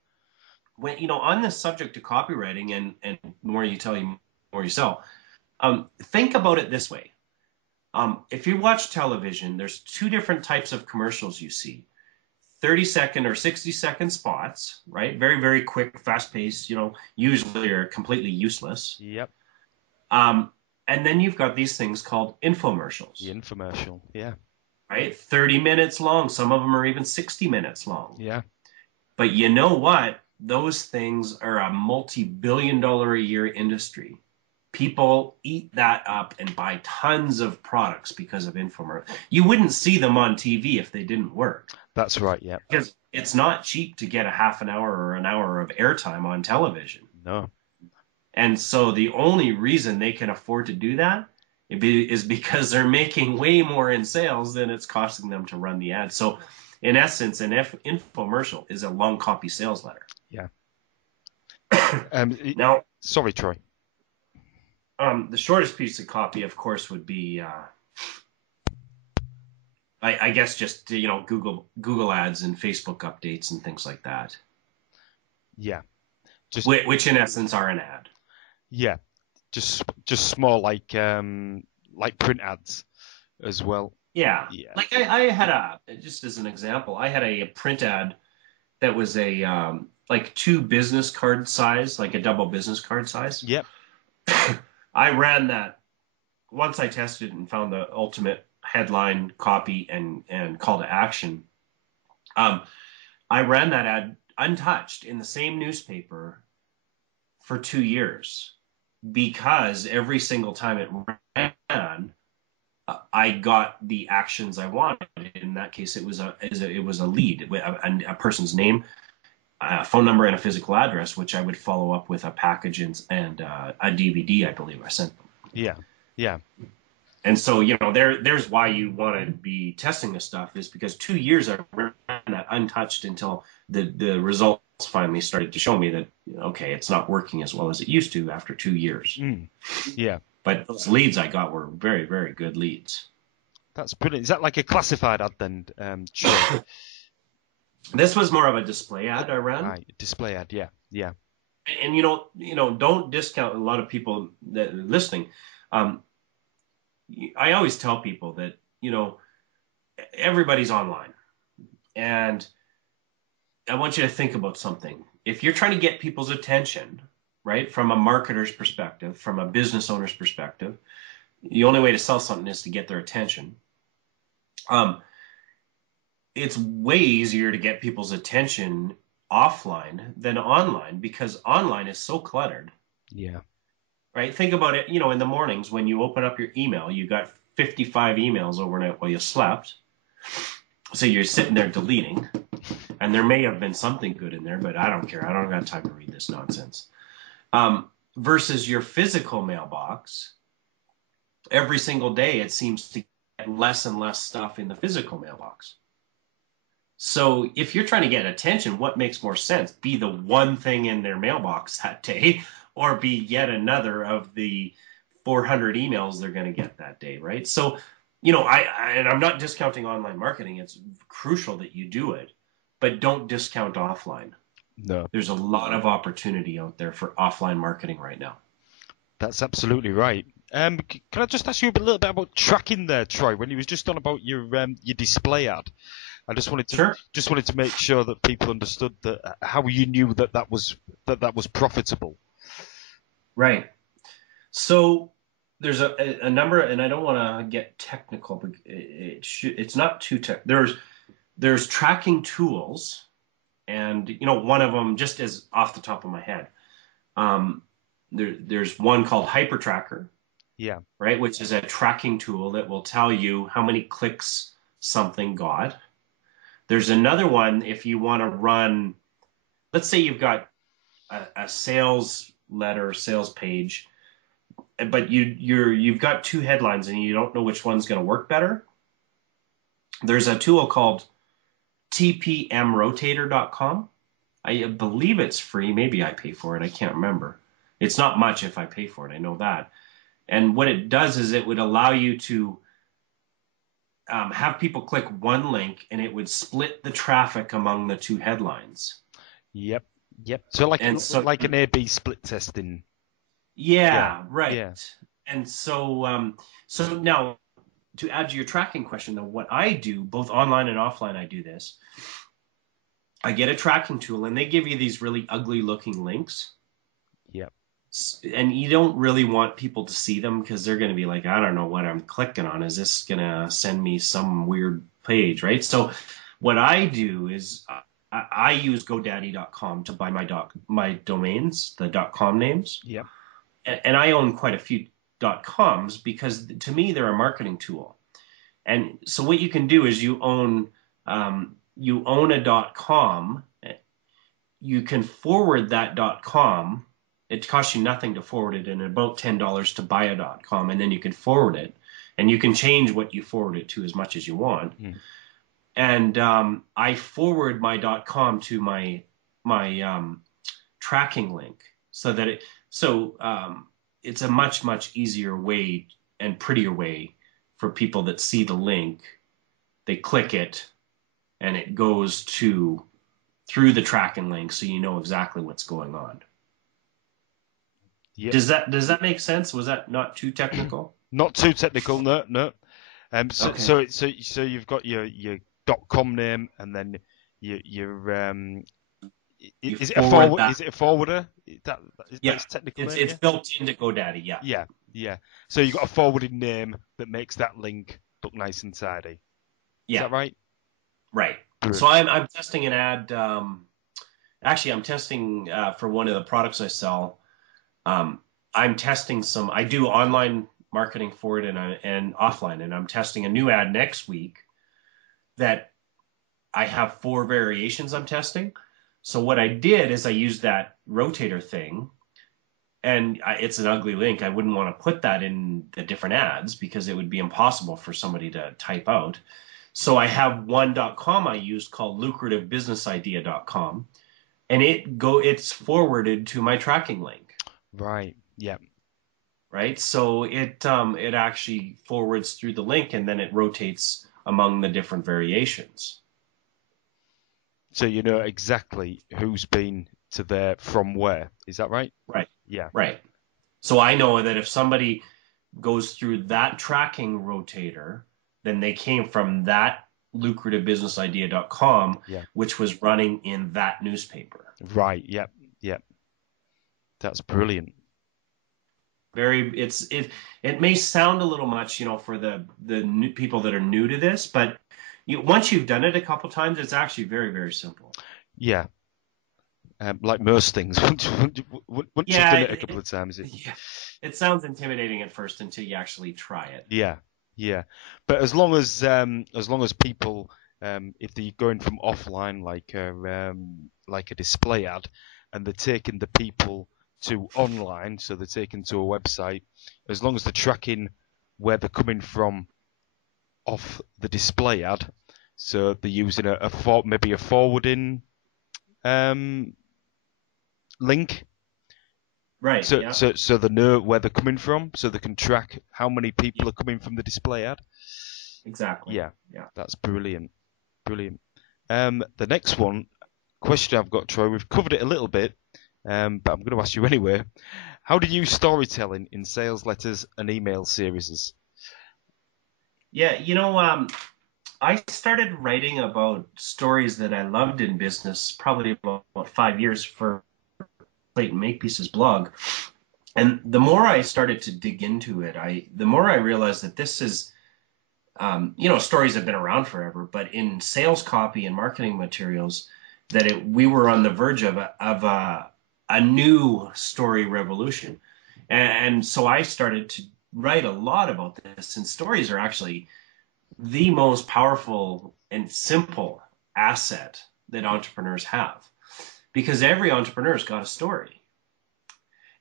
when on this subject of copywriting and the more you tell, you more you sell. Think about it this way. If you watch television, there's two different types of commercials you see. 30-second or 60-second spots, right? Very, very quick, fast paced, usually are completely useless. Yep. And then you've got these things called infomercials. The infomercial, yeah. Right? 30 minutes long. Some of them are even 60 minutes long. Yeah. But you know what? Those things are a multi-billion-dollar a year industry. People eat that up and buy tons of products because of infomercials. You wouldn't see them on TV if they didn't work. That's right, yeah. Because it's not cheap to get a half an hour or an hour of airtime on television. No. And so the only reason they can afford to do that is because they're making way more in sales than it's costing them to run the ad. So in essence, an infomercial is a long copy sales letter. Yeah. Now, sorry, Troy. The shortest piece of copy, of course, would be, I guess, just Google ads and Facebook updates and things like that. Yeah. Which in essence are an ad. Yeah. Just small like print ads as well. Yeah. Like I had just as an example, I had a print ad that was a like 2 business card size, like a double business card size. Yep. I ran that once I tested and found the ultimate headline, copy, and call to action. I ran that ad untouched in the same newspaper for 2 years, because every single time it ran, I got the actions I wanted. In that case, it was a lead, a person's name, a phone number, and a physical address, which I would follow up with a package and a DVD, I believe I sent them. Yeah, yeah. And so, there's why you want to be testing this stuff, is because 2 years I ran that untouched until the result finally started to show me that, okay, it's not working as well as it used to after 2 years. Yeah. But those leads I got were very, very good leads. That's brilliant. Is that like a classified ad then? Sure. This was more of a display ad I ran. Right, display ad, yeah, yeah. And don't discount a lot of people that are listening. I always tell people that, everybody's online. And I want you to think about something. If you're trying to get people's attention, right, from a marketer's perspective, from a business owner's perspective, the only way to sell something is to get their attention. It's way easier to get people's attention offline than online because online is so cluttered. Yeah. Right? Think about it, in the mornings when you open up your email, you got 55 emails overnight while you slept. So you're sitting there deleting, and there may have been something good in there, but I don't care. I don't got time to read this nonsense. Versus your physical mailbox, every single day it seems to get less and less stuff in the physical mailbox. So if you're trying to get attention, what makes more sense? Be the one thing in their mailbox that day, or be yet another of the 400 emails they're going to get that day, right? So, I'm not discounting online marketing. It's crucial that you do it, but don't discount offline. No. There's a lot of opportunity out there for offline marketing right now. That's absolutely right. Can I just ask you a little bit about tracking there, Troy? When you was just on about your display ad, I just wanted to make sure that people understood that how you knew that was profitable. Right. So there's a number, and I don't want to get technical, but it's not too tech. There's tracking tools, and one of them, just as off the top of my head, there's one called HyperTracker. Yeah. Right, which is a tracking tool that will tell you how many clicks something got. There's another one if you want to run, let's say you've got a sales letter, sales page, but you've got two headlines and you don't know which one's going to work better. There's a tool called tpmrotator.com. I believe it's free. Maybe I pay for it. I can't remember. It's not much if I pay for it. I know that. And what it does is it would allow you to have people click one link, and it would split the traffic among the two headlines. Yep. So like an A/B split testing. Yeah, right. Yeah. And so now to add to your tracking question, though, what I do, both online and offline, I do this. I get a tracking tool, and they give you these really ugly looking links. Yep. And you don't really want people to see them because they're going to be like, I don't know what I'm clicking on. Is this going to send me some weird page, right? So what I do is I use GoDaddy.com to buy my domains, the .com names. Yeah. And I own quite a few .coms because to me they're a marketing tool. And so what you can do is you own a .com. You can forward that .com. It costs you nothing to forward it and about $10 to buy a .com, and then you can forward it, and you can change what you forward it to as much as you want. Mm. And I forward my .com to my tracking link so that it's a much easier way and prettier way for people that see the link. They click it, and it goes through the tracking link, so you know exactly what's going on. Yep. Does that make sense? Was that not too technical? Not too technical, no. So you've got your .com name, and then your is it a forward? Is it a forwarder? That's technical. It's built into GoDaddy. Yeah. Yeah. So you've got a forwarded name that makes that link look nice and tidy. Yeah. Is that right? Right. Good. So I'm testing an ad. Actually, I'm testing for one of the products I sell. I'm testing I do online marketing for it and offline, and I'm testing a new ad next week that I have 4 variations I'm testing. So what I did is I used that rotator thing, and it's an ugly link. I wouldn't want to put that in the different ads because it would be impossible for somebody to type out. So I have one .com I used called lucrativebusinessidea.com. and it's forwarded to my tracking link, Right. Yeah. right? So it actually forwards through the link, and then it rotates among the different variations. So you know exactly who's been to there from where. Is that right? Right. Yeah. Right. So I know that if somebody goes through that tracking rotator, then they came from that lucrativebusinessidea.com, Yeah. which was running in that newspaper. Right. Yep. Yep. That's brilliant. It may sound a little much, for the new people that are new to this, but once you've done it a couple times, it's actually very, very simple. Yeah. Like most things, once you've Yeah, done it a couple of times, yeah, it sounds intimidating at first until you actually try it. yeah, yeah. But as long as people, if they're going from offline like a display ad, and they're taking the people to online, so they're taken to a website, as long as they're tracking where they're coming from off the display ad, so they're using maybe a forwarding um, link. Right, So, yeah, so they know where they're coming from, so they can track how many people are coming from the display ad. exactly. Yeah, Yeah. that's brilliant, brilliant. The next question I've got, Troy, we've covered it a little bit, but I'm going to ask you anyway. How do you use storytelling in sales letters and email series? Yeah, I started writing about stories that I loved in business probably about 5 years for Clayton Makepeace's blog. And the more I started to dig into it, the more I realized that this is, stories have been around forever, but in sales copy and marketing materials, we were on the verge of a new story revolution. And so I started to write a lot about this, and stories are actually the most powerful and simple asset that entrepreneurs have, because every entrepreneur's got a story.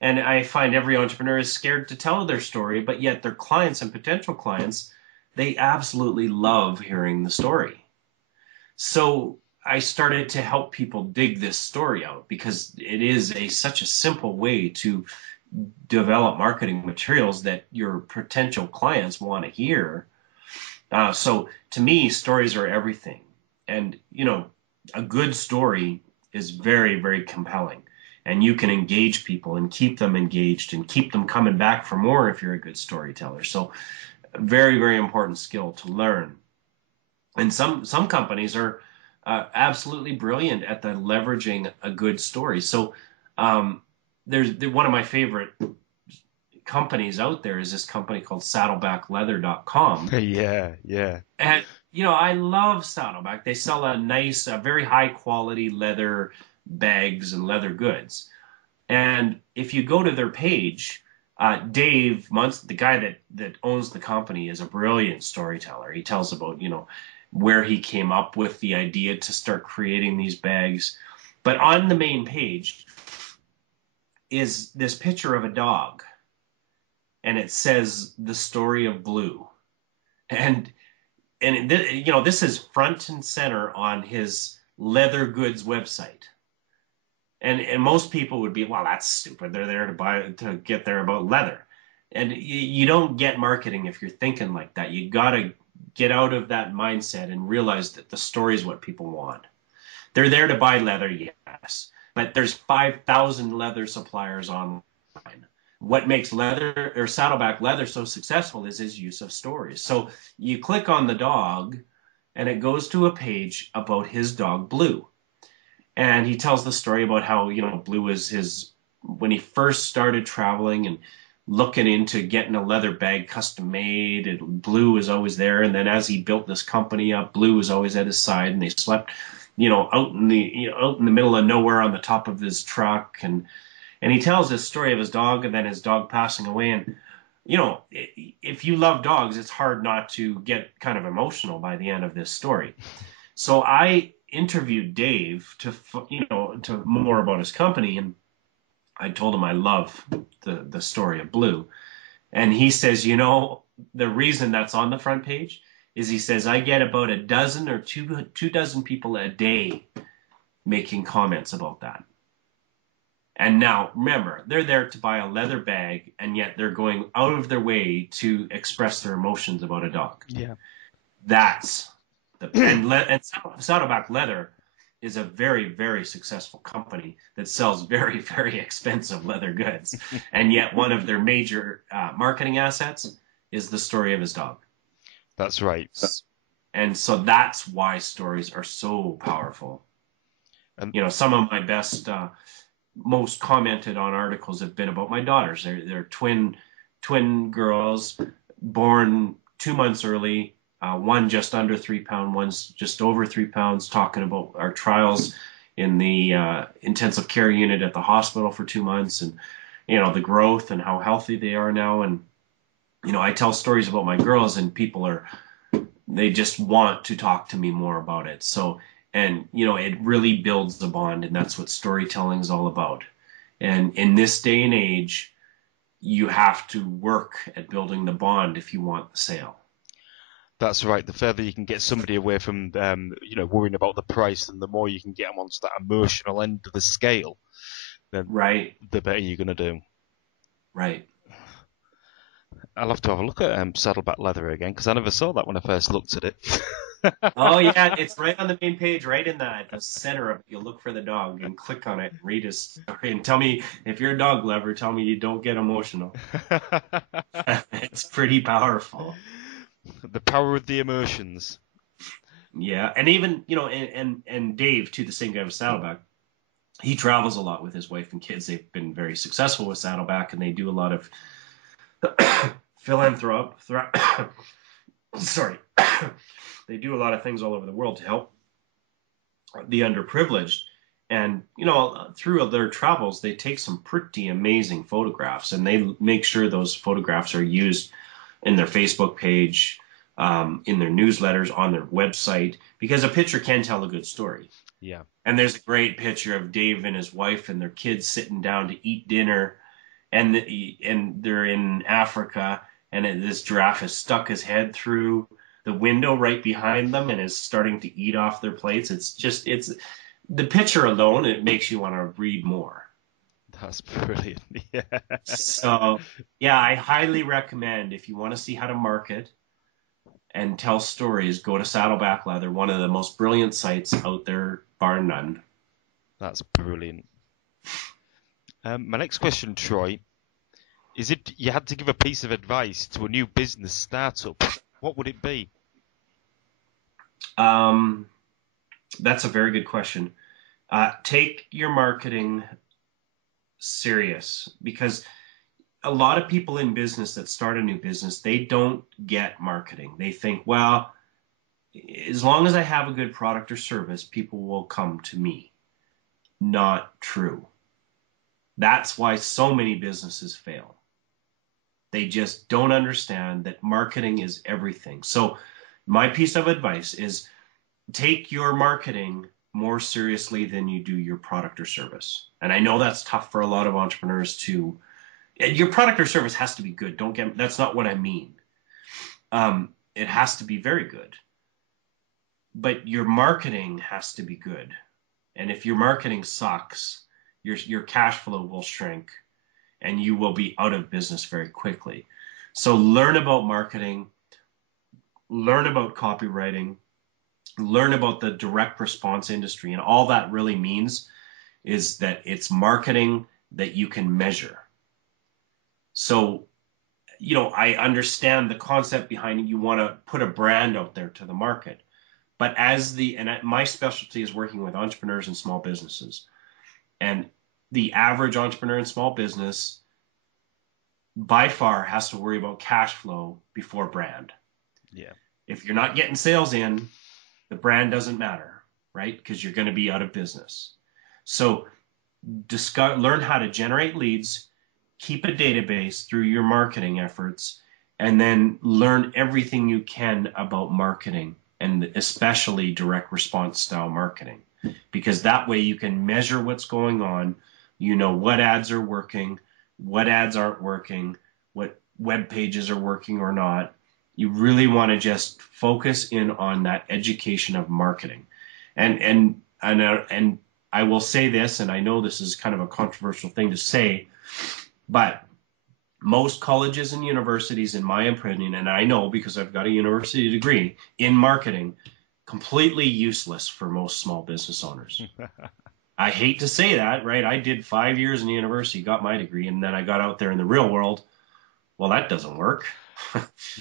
And I find every entrepreneur is scared to tell their story, but yet their clients and potential clients, they absolutely love hearing the story. So I started to help people dig this story out, because it is such a simple way to develop marketing materials that your potential clients want to hear. So to me, stories are everything. And, a good story is very, very compelling. And you can engage people and keep them engaged and keep them coming back for more if you're a good storyteller. So a very, very important skill to learn. And some companies are absolutely brilliant at the leveraging a good story. So there's one of my favorite companies out there is this company called saddlebackleather.com. Yeah, yeah, And I love Saddleback. They sell very high quality leather bags and leather goods. And if you go to their page, Dave Munson, the guy that owns the company, is a brilliant storyteller. He tells about, where he came up with the idea to start creating these bags. But on the main page is this picture of a dog, and it says the story of Blue. And this is front and center on his leather goods website. And most people would be, well, that's stupid. They're there to get there about leather. And you don't get marketing if you're thinking like that. You got to get out of that mindset and realize that the story is what people want. They're there to buy leather, yes, but there's 5,000 leather suppliers online. What makes leather or Saddleback Leather so successful is his use of stories. So you click on the dog and it goes to a page about his dog Blue. And he tells the story about how, Blue was when he first started traveling and looking into getting a leather bag custom made, and Blue was always there. And then as he built this company up, Blue was always at his side, and they slept, out in the middle of nowhere on the top of his truck. And he tells this story of his dog and then his dog passing away. And, if you love dogs, it's hard not to get kind of emotional by the end of this story. So I interviewed Dave to more about his company. And I told him I love the story of Blue. And he says, the reason that's on the front page is, he says, I get about a dozen or two dozen people a day making comments about that. And now, remember, they're there to buy a leather bag, and yet they're going out of their way to express their emotions about a dog. Yeah. That's and Saddleback Leather is a very, very successful company that sells very, very expensive leather goods. And yet one of their major marketing assets is the story of his dog. That's right. And so that's why stories are so powerful. Some of my best, most commented on articles have been about my daughters. They're twin girls, born 2 months early. One just under 3 pounds, one's just over 3 pounds, talking about our trials in the intensive care unit at the hospital for 2 months, and the growth and how healthy they are now. And I tell stories about my girls, and they just want to talk to me more about it. So, and it really builds the bond, and that's what storytelling is all about. And in this day and age, you have to work at building the bond if you want the sale. That's right. The further you can get somebody away from, worrying about the price, and the more you can get them onto that emotional end of the scale, then the better you're going to do. Right. I'll have to have a look at Saddleback Leather again, because I never saw that when I first looked at it. Oh, yeah. It's right on the main page, right in the center of it. You'll look for the dog and click on it and read his story. And tell me, if you're a dog lover, tell me you don't get emotional. It's pretty powerful. The power of the emotions. Yeah, and even and Dave too, the same guy with Saddleback. He travels a lot with his wife and kids. They've been very successful with Saddleback, and they do a lot of sorry, they do a lot of things all over the world to help the underprivileged. And through their travels, they take some pretty amazing photographs, and they make sure those photographs are used in their Facebook page, in their newsletters, on their website, because a picture can tell a good story. Yeah. And there's a great picture of Dave and his wife and their kids sitting down to eat dinner, and they're in Africa, and this giraffe has stuck his head through the window right behind them and is starting to eat off their plates. It's the picture alone, it makes you want to read more. That's brilliant. Yeah. So, yeah, I highly recommend, if you want to see how to market and tell stories, go to Saddleback Leather, one of the most brilliant sites out there, bar none. That's brilliant. My next question, Troy, is if you had to give a piece of advice to a new business startup, what would it be? That's a very good question. Take your marketing serious, because a lot of people in business that start a new business, they don't get marketing. They think, well, as long as I have a good product or service, people will come to me. Not true. That's why so many businesses fail. They just don't understand that marketing is everything. So my piece of advice is take your marketing more seriously than you do your product or service. And I know that's tough for a lot of entrepreneurs to. Your product or service has to be good. That's not what I mean. It has to be very good. But your marketing has to be good. And if your marketing sucks, your cash flow will shrink, and you will be out of business very quickly. So learn about marketing, learn about copywriting, learn about the direct response industry. And all that really means is that it's marketing that you can measure. So, I understand the concept behind it. You want to put a brand out there to the market. But my specialty is working with entrepreneurs and small businesses. And the average entrepreneur in small business by far has to worry about cash flow before brand. Yeah. If you're not getting sales in, the brand doesn't matter, right? Because you're going to be out of business. So learn how to generate leads, keep a database through your marketing efforts, and then learn everything you can about marketing, and especially direct response style marketing, because that way you can measure what's going on. You know what ads are working, what ads aren't working, what web pages are working or not. You really want to just focus in on that education of marketing. And I will say this, and I know this is kind of a controversial thing to say, but most colleges and universities, in my opinion, and I know because I've got a university degree in marketing, completely useless for most small business owners. I hate to say that, right? I did 5 years in university, got my degree, and then I got out there in the real world. Well, that doesn't work.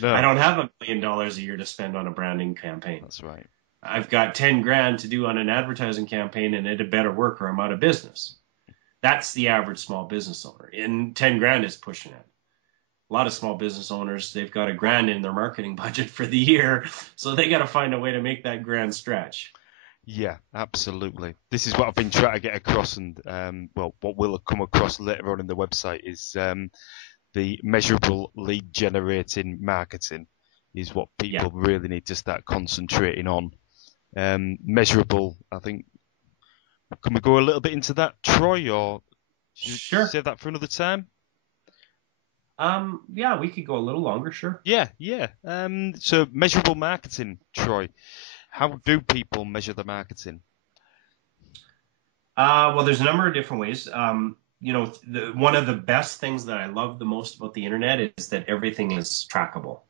No. I don't have $1 million a year to spend on a branding campaign. That's right. I've got 10 grand to do on an advertising campaign, and it had better work or I'm out of business. That's the average small business owner. And 10 grand is pushing it. A lot of small business owners, they've got $1,000 in their marketing budget for the year, so they got to find a way to make that grand stretch. Yeah, absolutely. This is what I've been trying to get across, and well, what will come across later on in the website is the measurable lead generating marketing is what people really need to start concentrating on. Measurable, I think. Can we go a little bit into that, Troy, or should we save that for another time? Yeah, we could go a little longer, sure. Yeah. So measurable marketing, Troy. How do people measure the marketing? Well, there's a number of different ways. One of the best things that I love the most about the internet is that everything is trackable,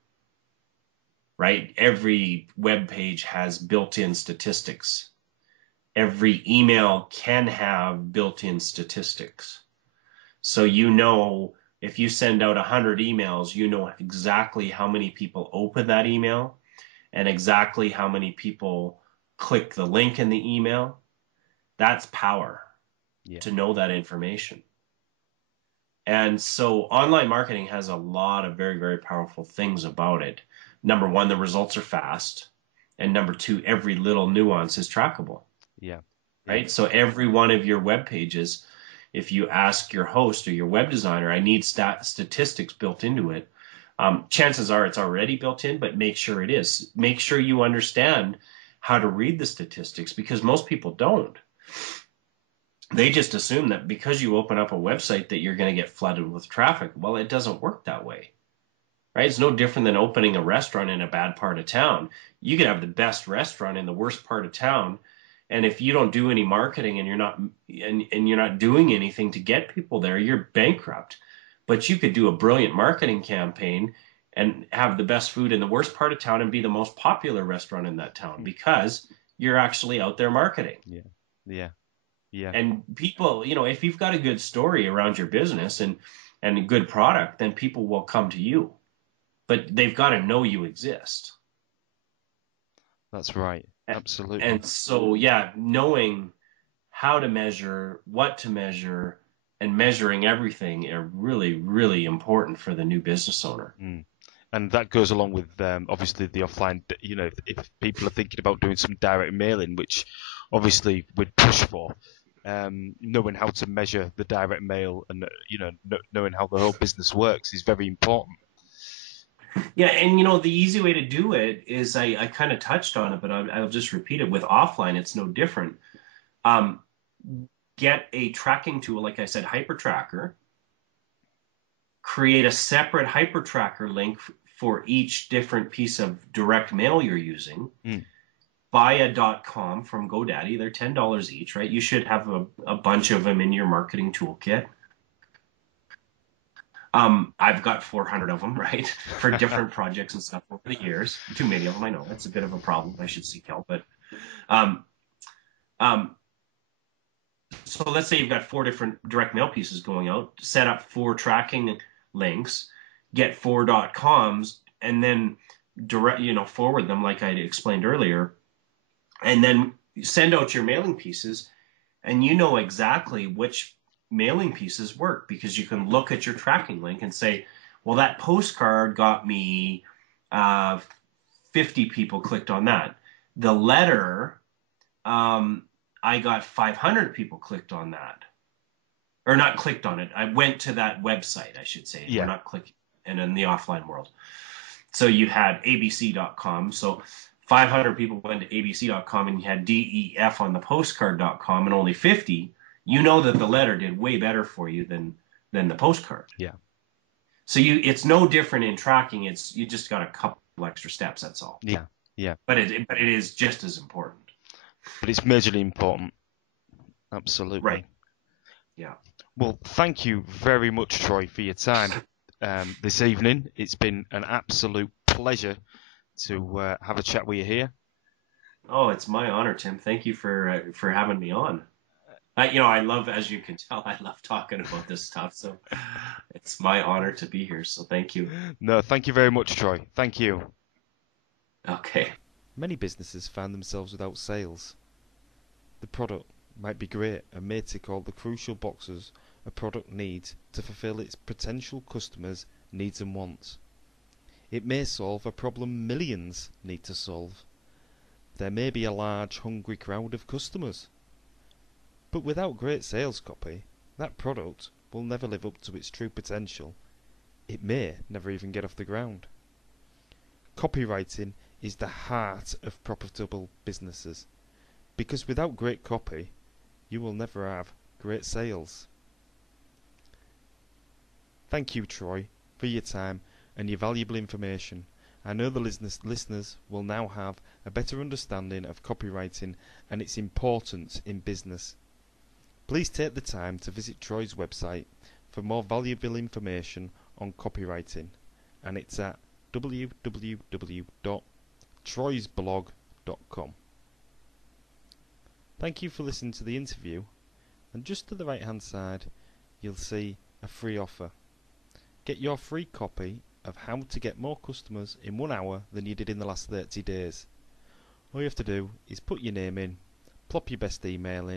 right? Every web page has built-in statistics. Every email can have built-in statistics. So if you send out 100 emails, you know exactly how many people open that email and exactly how many people click the link in the email. That's power to know that information. And so online marketing has a lot of very, very powerful things about it. Number one, the results are fast. And number two, every little nuance is trackable. Yeah. Right? So every one of your web pages, if you ask your host or your web designer, I need statistics built into it, chances are it's already built in, but make sure it is. Make sure you understand how to read the statistics, because most people don't. They just assume that because you open up a website that you're going to get flooded with traffic. Well, it doesn't work that way, right? It's no different than opening a restaurant in a bad part of town. You could have the best restaurant in the worst part of town, and if you don't do any marketing and you're not doing anything to get people there, you're bankrupt. But you could do a brilliant marketing campaign and have the best food in the worst part of town and be the most popular restaurant in that town because you're actually out there marketing. Yeah. And people, if you've got a good story around your business and a good product, then people will come to you. But they've got to know you exist. That's right. Absolutely. And so, knowing how to measure, what to measure, and measuring everything are really, really important for the new business owner. And that goes along with obviously the offline. If people are thinking about doing some direct mailing, which obviously we'd push for, knowing how to measure the direct mail and knowing how the whole business works is very important. Yeah, and the easy way to do it is I kind of touched on it, but I'll just repeat it. With offline, it's no different. Get a tracking tool, like I said, HyperTracker. Create a separate HyperTracker link for each different piece of direct mail you're using. Buy a .com from GoDaddy. They're $10 each, right? You should have a bunch of them in your marketing toolkit. I've got 400 of them, right, for different projects and stuff over the years. Too many of them, I know. That's a bit of a problem. I should seek help. But so let's say you've got 4 different direct mail pieces going out. Set up 4 tracking links, get 4 .coms, and then forward them like I explained earlier, and then send out your mailing pieces, and you know exactly which mailing pieces work because you can look at your tracking link and say, well, that postcard got me 50 people clicked on that. The letter, I got 500 people clicked on that. Or not clicked on it. I went to that website, I should say. Yeah. We're not clicking. And in the offline world. So you had abc.com. So 500 people went to abc.com, and you had DEF on the postcard.com and only 50. You know that the letter did way better for you than the postcard. Yeah. So it's no different in tracking. You just got a couple extra steps. That's all. Yeah. But it is just as important. But it's majorly important. Absolutely. Right. Yeah. Well, thank you very much, Troy, for your time this evening. It's been an absolute pleasure to have a chat with you here. Oh, it's my honor, Tim. Thank you for having me on. I love, as you can tell, I love talking about this stuff. So it's my honor to be here. So thank you. No, thank you very much, Troy. Thank you. Okay. Many businesses find themselves without sales. The product might be great and may tick all the crucial boxes a product needs to fulfill its potential customers' needs and wants. It may solve a problem millions need to solve. There may be a large, hungry crowd of customers. But without great sales copy, that product will never live up to its true potential. It may never even get off the ground. Copywriting is the heart of profitable businesses, because without great copy, you will never have great sales. Thank you, Troy, for your time and your valuable information. I know the listeners will now have a better understanding of copywriting and its importance in business. Please take the time to visit Troy's website for more valuable information on copywriting, and it's at www.troysblog.com. Thank you for listening to the interview, and just to the right hand side you'll see a free offer. Get your free copy of How to Get More Customers in 1 hour than you did in the last 30 days. All you have to do is put your name in, plop your best email in,